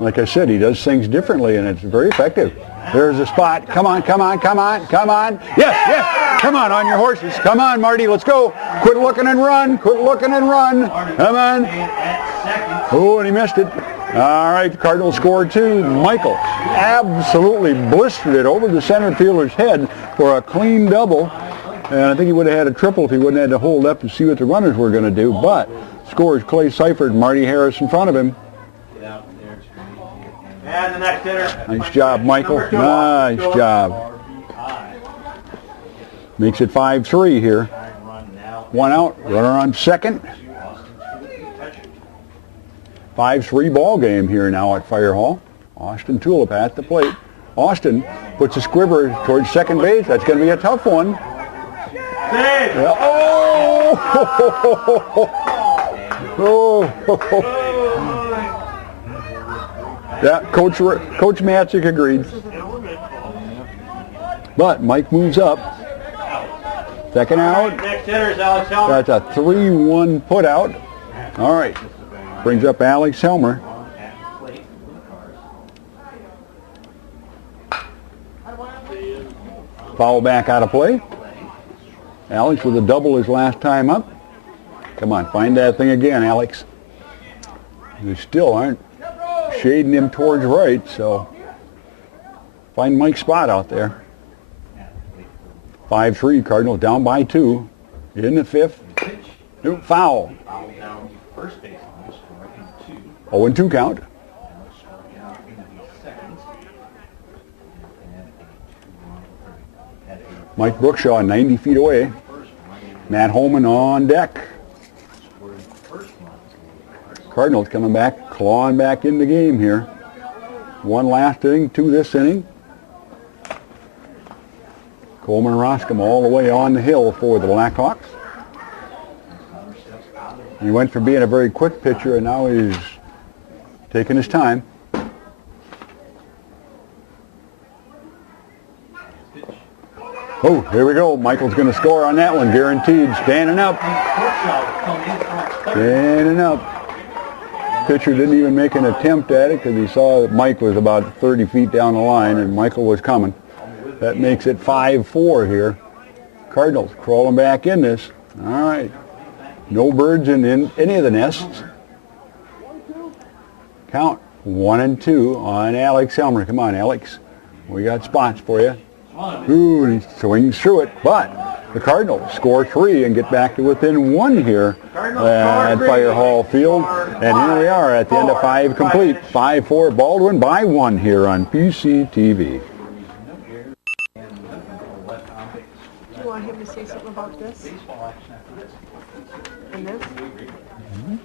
Like I said, he does things differently, and it's very effective. There's a spot. Come on, come on, come on, come on. Yes, yes. Come on your horses. Come on, Marty, let's go. Quit looking and run. Quit looking and run. Come on. Oh, and he missed it. All right, the Cardinals scored 2. Michael absolutely blistered it over the center fielder's head for a clean double. And I think he would have had a triple if he wouldn't have had to hold up to see what the runners were going to do. But scores Clay Seifert and Marty Harris in front of him. And the next hitter. Nice job, Michael. Nice job. Makes it 5-3 here. 1 out, runner on second. 5-3 ball game here now at Fire Hall. Austin Tulip at the plate. Austin puts a squibber towards second base. That's going to be a tough one. Save. Yeah. Oh! Yeah, Coach Matzik agreed. But Mike moves up. Second out. Next hitter is Alex Helmer. That's a 3-1 put out. All right. Brings up Alex Helmer. Foul back out of play. Alex with a double his last time up. Come on, find that thing again, Alex. They still aren't shading him towards right, so find Mike's spot out there. 5-3, Cardinals down by 2. In the 5th. No, foul. 0-2 count. Mike Brookshaw 90 feet away. Matt Holman on deck. Cardinals coming back, clawing back in the game here. One last inning, 2 this inning. Coleman Roscom all the way on the hill for the Blackhawks. He went from being a very quick pitcher, and now he's taking his time. Oh, here we go. Michael's going to score on that one, guaranteed. Standing up. Standing up. Pitcher didn't even make an attempt at it because he saw that Mike was about 30 feet down the line and Michael was coming. That makes it 5-4 here. Cardinals crawling back in this. All right. No birds in any of the nests. Count 1-2 on Alex Helmer. Come on, Alex. We got spots for you. Ooh, and he swings through it, but the Cardinals score 3 and get back to within 1 here at Fire Hall Field. And here we are at the end of 5 complete. 5-4 Baldwin by 1 here on PCTV. Do you want him to say something about this? And this? Mm-hmm.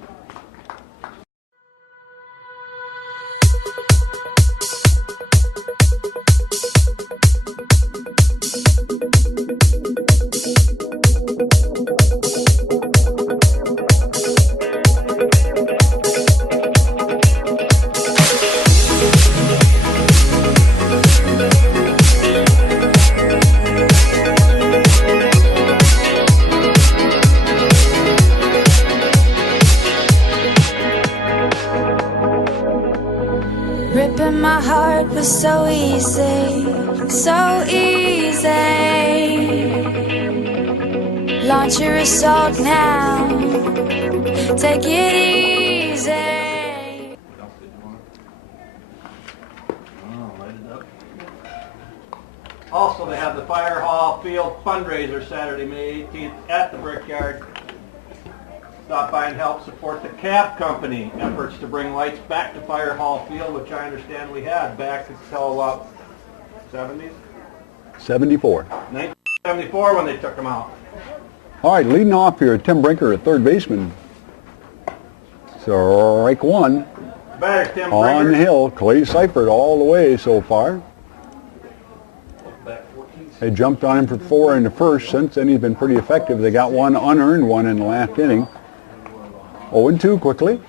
Ripping my heart was so easy, so easy. Launch your assault now, take it easy. Also, they have the Fire Hall Field fundraiser Saturday, May 18th at the Brickyard. Stop by and help support the Cab Company efforts to bring lights back to Fire Hall Field, which I understand we had back until 70s? 74. 1974 when they took them out. All right, leading off here, Tim Brinker at third baseman. Strike 1. Batter Tim On the Brinker. hill, Clay Seifert all the way so far. They jumped on him for 4 in the first. Since then, he's been pretty effective. They got one unearned one in the last inning. 0-2 quickly.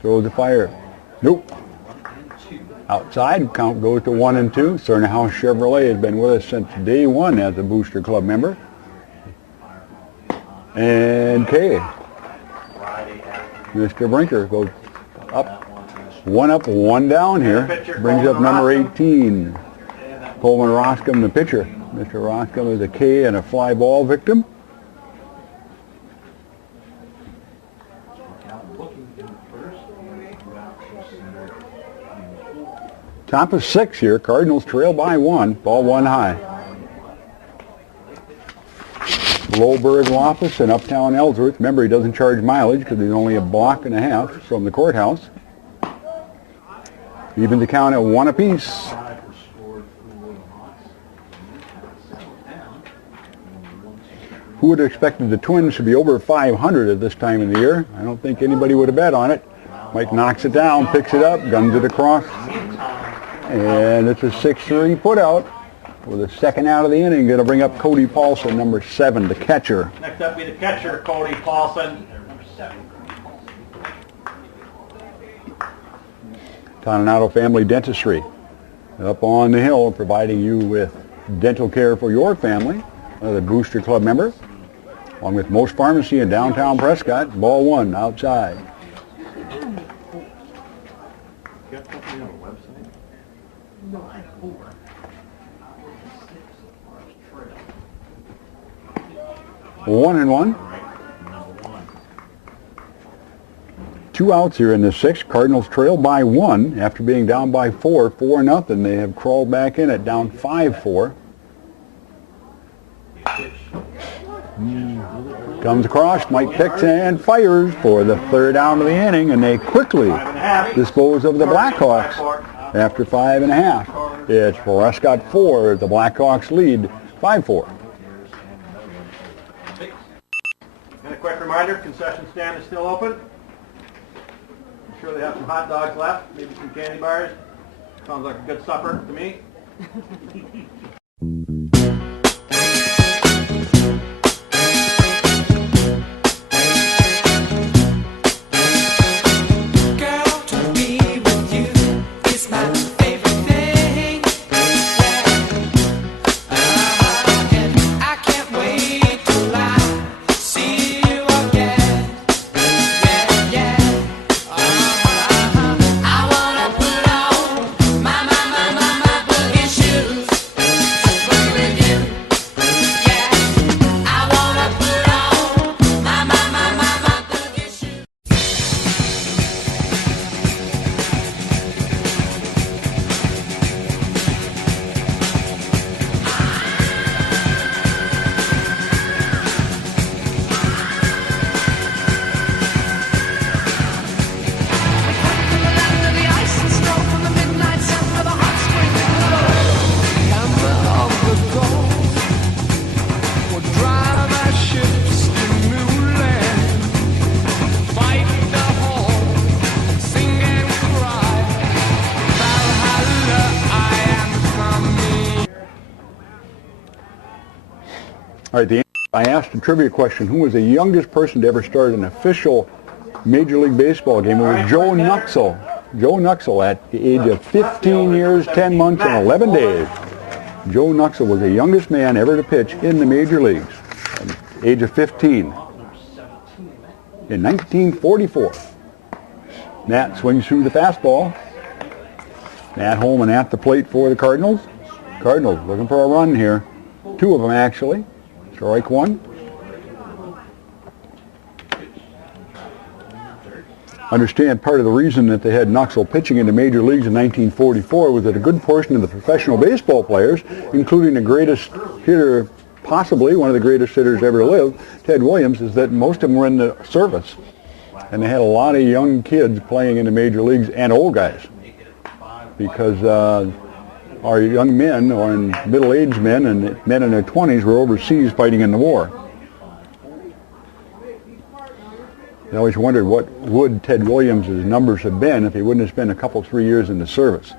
Throws the fire. Nope. Outside, count goes to 1-2. Cernahouse Chevrolet has been with us since day 1 as a Booster Club member. And K. Mr. Brinker goes up, 1 down here. Brings up number 18. Coleman Roscom, the pitcher. Mr. Roscom is a K and a fly ball victim. Top of 6 here. Cardinals trail by 1. Ball 1 high. Lowberg office in uptown Ellsworth. Remember, he doesn't charge mileage because he's only a block and a half from the courthouse. Even to count at 1 apiece. Who would have expected the Twins to be over 500 at this time of the year? I don't think anybody would have bet on it. Mike knocks it down, picks it up, guns it across, and it's a 6-3 put out. With the second out of the inning, going to bring up Cody Paulson, number 7, the catcher. Next up be the catcher, Cody Paulson. Toninato Family Dentistry, up on the hill, providing you with dental care for your family. Another Booster Club member, along with Most Pharmacy in downtown Prescott. Ball 1 outside. Got something on a website? 1-1. 2 outs here in the 6th. Cardinals trail by 1 after being down by 4-0. They have crawled back in it, down 5-4. Comes across, Mike picks and fires for the 3rd out of the inning, and they quickly dispose of the Blackhawks after 5.5. It's Prescott 4, the Blackhawks lead 5-4. And a quick reminder, concession stand is still open. I'm sure they have some hot dogs left, maybe some candy bars. Sounds like a good supper to me. All right, I asked a trivia question. Who was the youngest person to ever start an official Major League Baseball game? It was Joe Nuxel. Joe Nuxel at the age of 15 years, 10 months, and 11 days. Joe Nuxel was the youngest man ever to pitch in the major leagues at the age of 15 in 1944. Nat swings through the fastball. Nat Holman at the plate for the Cardinals. Cardinals looking for a run here. 2 of them, actually. Strike 1. Understand part of the reason that they had Nuxel pitching in the major leagues in 1944 was that a good portion of the professional baseball players, including the greatest hitter, possibly one of the greatest hitters ever lived, Ted Williams, is that most of them were in the service. And they had a lot of young kids playing in the major leagues and old guys. Because our young men, or middle-aged men, and men in their 20s were overseas fighting in the war. I always wondered what would Ted Williams' numbers have been if he wouldn't have spent a couple, 3 years in the service.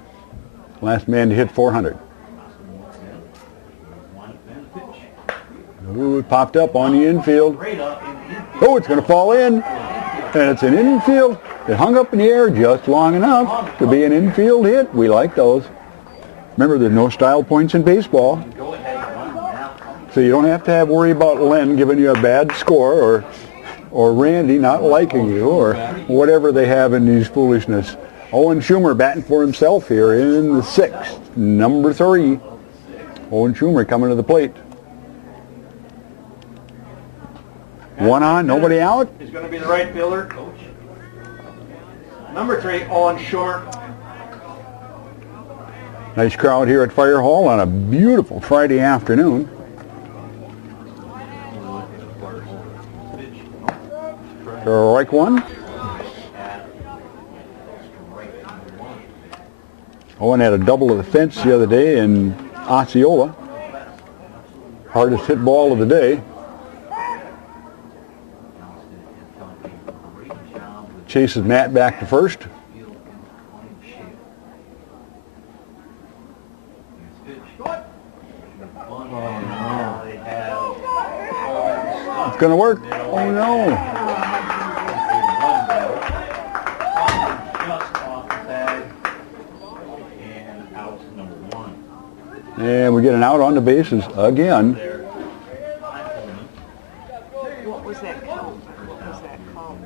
Last man to hit 400. Ooh, it popped up on the infield. Oh, it's going to fall in. And it's an infield. It hung up in the air just long enough to be an infield hit. We like those. Remember, there's no style points in baseball. So you don't have to worry about Len giving you a bad score or Randy not liking you or whatever they have in these foolishness. Owen Schumer batting for himself here in the 6th. Number 3. Owen Schumer coming to the plate. 1 on, nobody out. He's going to be the right fielder. Number 3, Owen Schumer. Nice crowd here at Fire Hall on a beautiful Friday afternoon. Strike 1. Owen had a double to the fence the other day in Osceola. Hardest hit ball of the day. chases Matt back to first. It's going to work. Oh no. And we get an out on the bases again. What was that called? What was that called?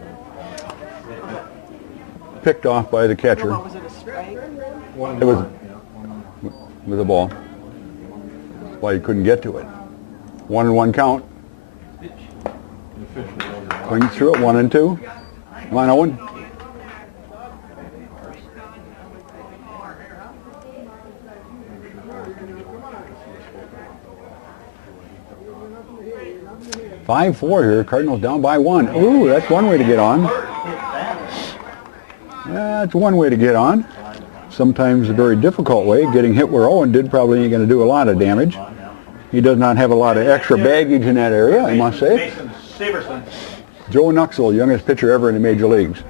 Picked off by the catcher. What was it, a strike? It was with a ball. That's why he couldn't get to it. 1-1 count. Swings through it, 1-2. Come on, Owen. (5-4) here. Cardinals down by 1. Ooh, that's one way to get on. That's one way to get on. Sometimes a very difficult way. Getting hit where Owen did probably ain't going to do a lot of damage. He does not have a lot of extra baggage in that area, I must say. Joe Nuxel, youngest pitcher ever in the major leagues.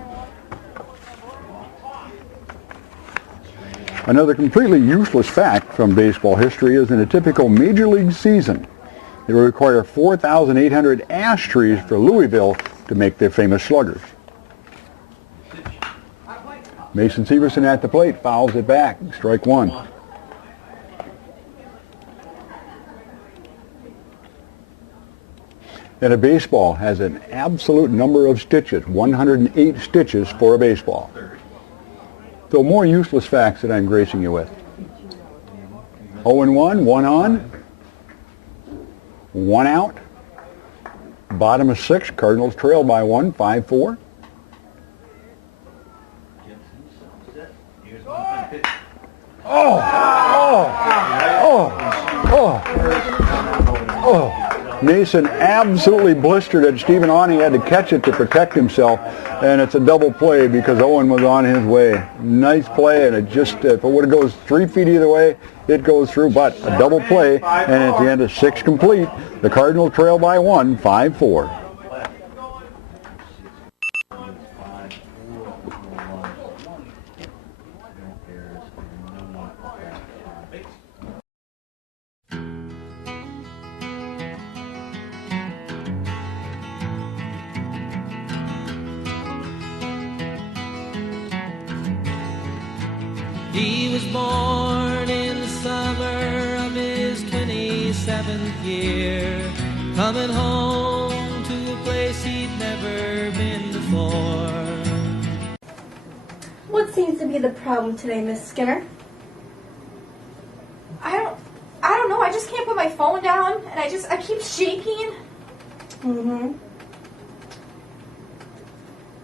Another completely useless fact from baseball history is in a typical major league season, it will require 4,800 ash trees for Louisville to make their famous sluggers. Mason Severson at the plate, fouls it back, strike one. And a baseball has an absolute number of stitches, 108 stitches for a baseball. So more useless facts that I'm gracing you with. 0-1, 1 on, 1 out. Bottom of 6, Cardinals trail by 1, 5-4. Oh! Mason absolutely blistered it. Stephen Awney had to catch it to protect himself, and it's a double play because Owen was on his way. Nice play, and it just, if it would have goes 3 feet either way, it goes through, but a double play, and at the end of 6 complete, the Cardinals trail by 1, 5-4. He was born in the summer of his 27th year, coming home to a place he'd never been before. What seems to be the problem today, Miss Skinner? I don't know. I just can't put my phone down, and I keep shaking. Mm-hmm.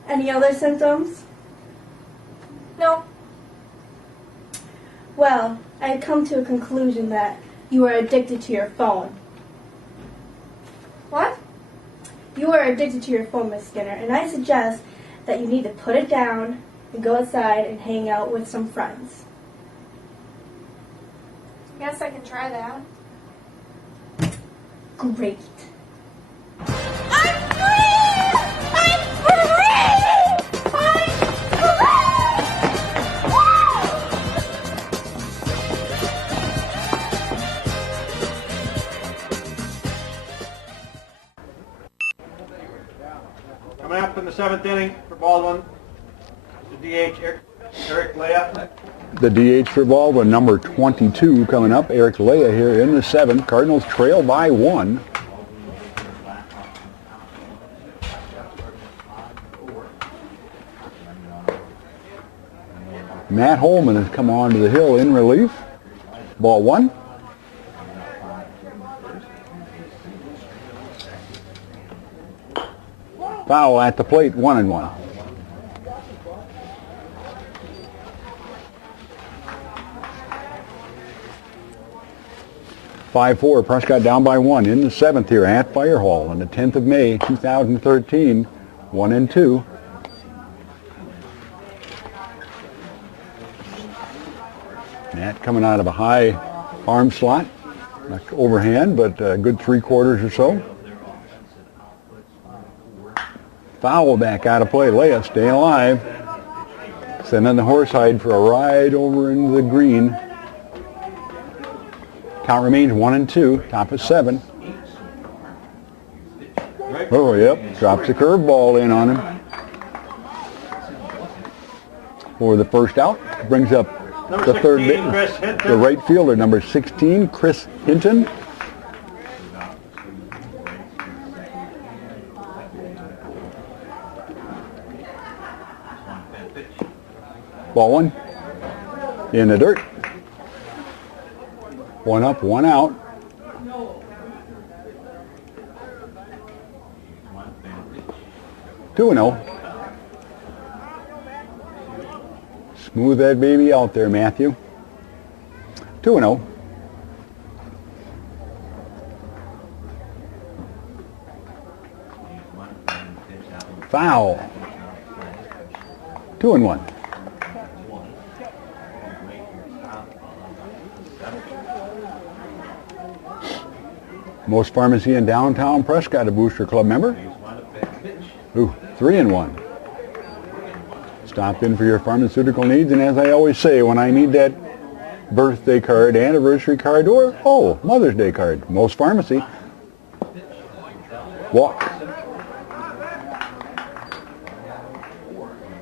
Any other symptoms? No. Well, I had come to a conclusion that you are addicted to your phone. What? You are addicted to your phone, Miss Skinner, and I suggest that you need to put it down and go outside and hang out with some friends. Guess I can try that. Great. I'm free! I'm free! I'm Coming up in the 7th inning for Baldwin, the DH, Eric Leah. The DH for Baldwin, number 22 coming up. Eric Leah here in the 7th. Cardinals trail by 1. Matt Holman has come onto the hill in relief. Ball 1. Foul at the plate, 1-1. (5-4), Prescott down by 1 in the 7th here at Fire Hall on the 10th of May, 2013, 1-2. Matt coming out of a high arm slot, not overhand, but a good 3/4 or so. Foul back out of play. Leia staying alive. Sending the horsehide for a ride over into the green. Count remains 1-2. Top of 7. Oh, yep. Drops the curveball in on him. For the first out. Brings up the third, the right fielder, number 16, Chris Hinton. Ball 1 in the dirt. 1 up, 1 out. Two and 0. Smooth that baby out there, Matthew. 2 and 0. Foul. 2 and 1. Most Pharmacy in downtown Prescott, a Booster Club member. Ooh, 3 and 1. Stop in for your pharmaceutical needs, and as I always say, when I need that birthday card, anniversary card, or, oh, Mother's Day card, Most Pharmacy. Walk.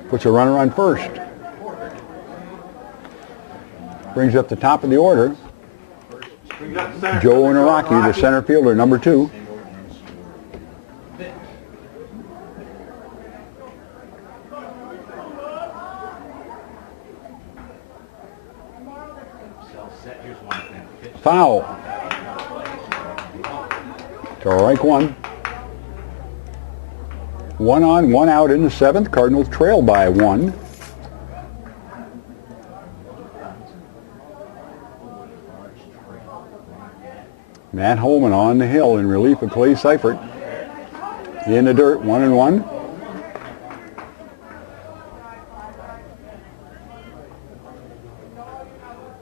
Puts a runner on first. Brings up the top of the order. Joe Naraki, the center fielder, number 2. Foul. Strike 1. 1 on, 1 out in the 7th. Cardinals trail by 1. Matt Holman on the hill in relief of Clay Seifert. In the dirt, 1 and 1.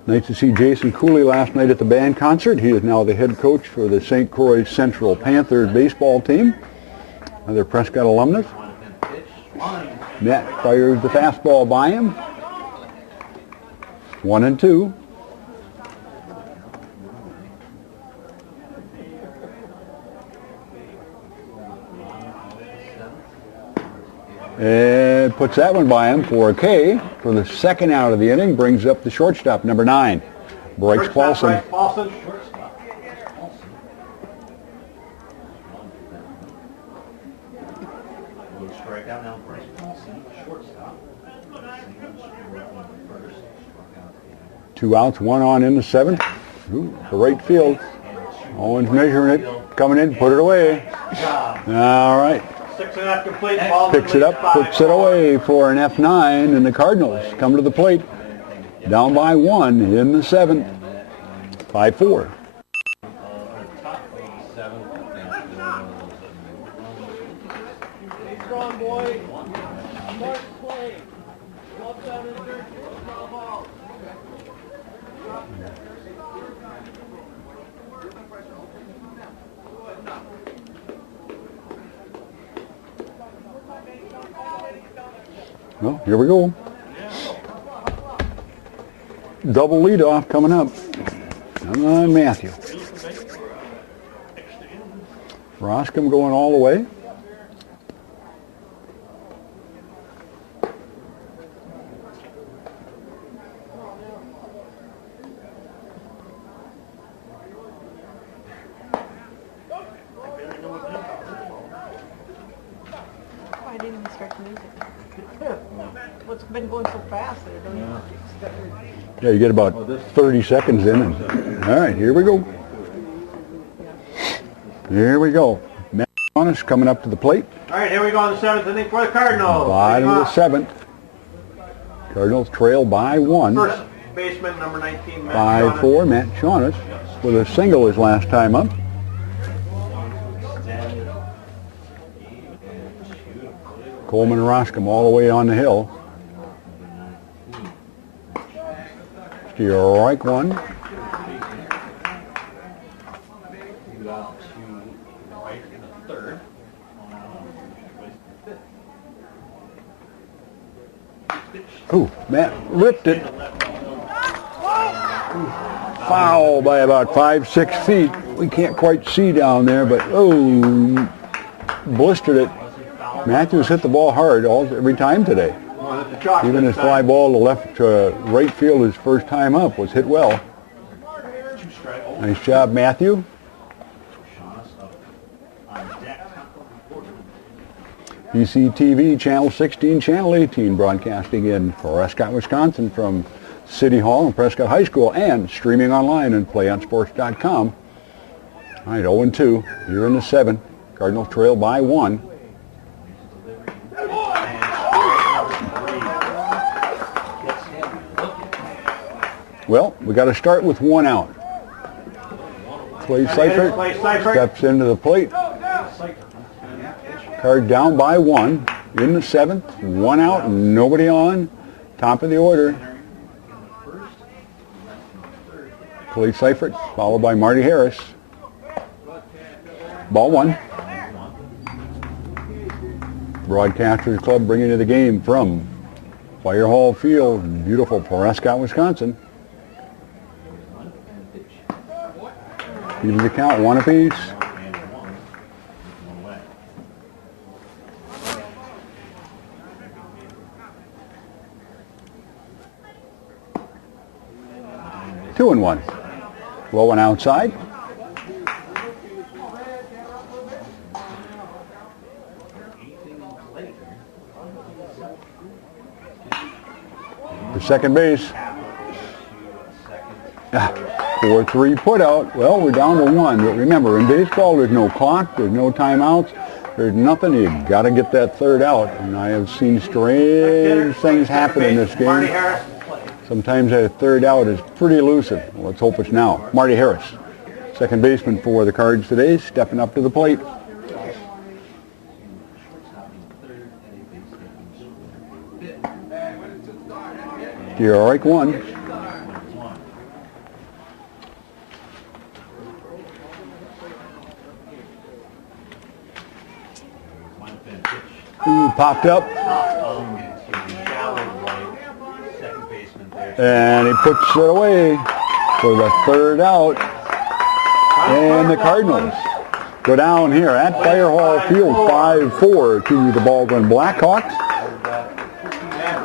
Nice to see Jason Cooley last night at the band concert. He is now the head coach for the St. Croix Central Panthers baseball team. Another Prescott alumnus. Matt fires the fastball by him. 1 and 2. And puts that one by him for a K for the second out of the inning. Brings up the shortstop, number 9, Bryce Paulson. Two outs, 1 on in the 7th. Ooh, the right field. Owens measuring it, coming in, put it away. All right. 6.5 complete. Picks it up, puts it away for an F9, and the Cardinals come to the plate. Down by 1 in the 7th. 5-4. Strong boy. Smart play. Gloves down in the dirt. Foul ball. Well, here we go. Double leadoff coming up. Come on, Matthew. Roscom going all the way. I didn't even start the music. What's been going so fast that I don't even expect it. Yeah, you get about 30 seconds in. And, all right, here we go. Here we go. Matt Jonas coming up to the plate. All right, here we go in the 7th inning for the Cardinals. Bottom of the 7th. Cardinals trail by 1. First baseman, number 19, Matt 5-4, Matt Jonas with a single his last time up. Coleman and Roscom all the way on the hill. Strike 1. Ooh, Matt ripped it. Foul by about 5-6 feet. We can't quite see down there, but oh, blistered it. Matthews hit the ball hard every time today. Even his fly ball to left to right field his first time up was hit well. Nice job, Matthew. PCTV, Channel 16, Channel 18, broadcasting in Prescott, Wisconsin from City Hall and Prescott High School, and streaming online on playonsports.com. All right, 0-2. Here in the 7th. Cardinals trail by 1. Well, we got to start with 1 out. Clay Seifert steps into the plate. Card down by 1 in the 7th. 1 out, nobody on. Top of the order. Clay Seifert, followed by Marty Harris. Ball 1. Broadcasters Club bringing you the game from Fire Hall Field, beautiful Prescott, Wisconsin. Even the count, 1 apiece. Two and 1. Low and outside. The second base. 4-3 put out. Well, we're down to 1. But remember, in baseball, there's no clock, there's no timeouts, there's nothing. You got to get that third out. And I have seen strange things happen in this game. Sometimes that third out is pretty elusive. Well, let's hope it's now. Marty Harris, second baseman for the Cards today, stepping up to the plate. Strike 1. Ooh, popped up. And he puts it away for the third out. And the Cardinals go down here at Fire Hall Field 5-4 to the Baldwin Blackhawks.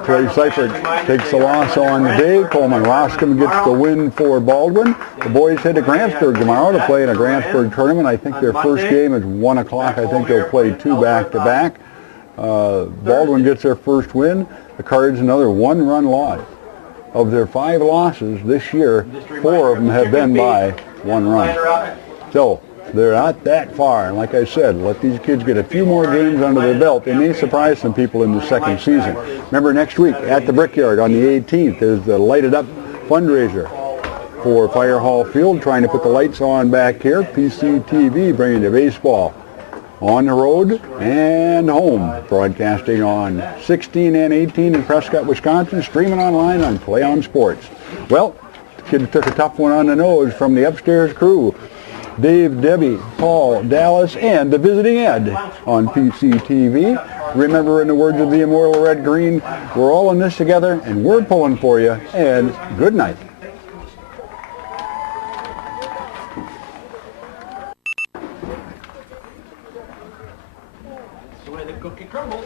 Clay Seifert takes the loss on the day. Coleman Roscom gets the win for Baldwin. The boys head to Grantsburg tomorrow to play in a Grantsburg tournament. I think their first game is 1 o'clock. I think they'll play 2 back-to-back. Baldwin gets their first win. The Cards another 1-run loss. Of their 5 losses this year, 4 of them have been by 1 run. So they're not that far. And like I said, let these kids get a few more games under their belt. They may surprise some people in the second season. Remember, next week at the Brickyard on the 18th is the Lighted Up fundraiser for Fire Hall Field, trying to put the lights on back here. PCTV bringing the baseball on the road and home, broadcasting on 16 and 18 in Prescott, Wisconsin, streaming online on Play on Sports. Well, the kid took a tough one on the nose from the upstairs crew. Dave, Debbie, Paul, Dallas, and the visiting Ed on PCTV. Remember, in the words of the immortal Red Green, we're all in this together, and we're pulling for you, and good night. That's the way the cookie crumbles.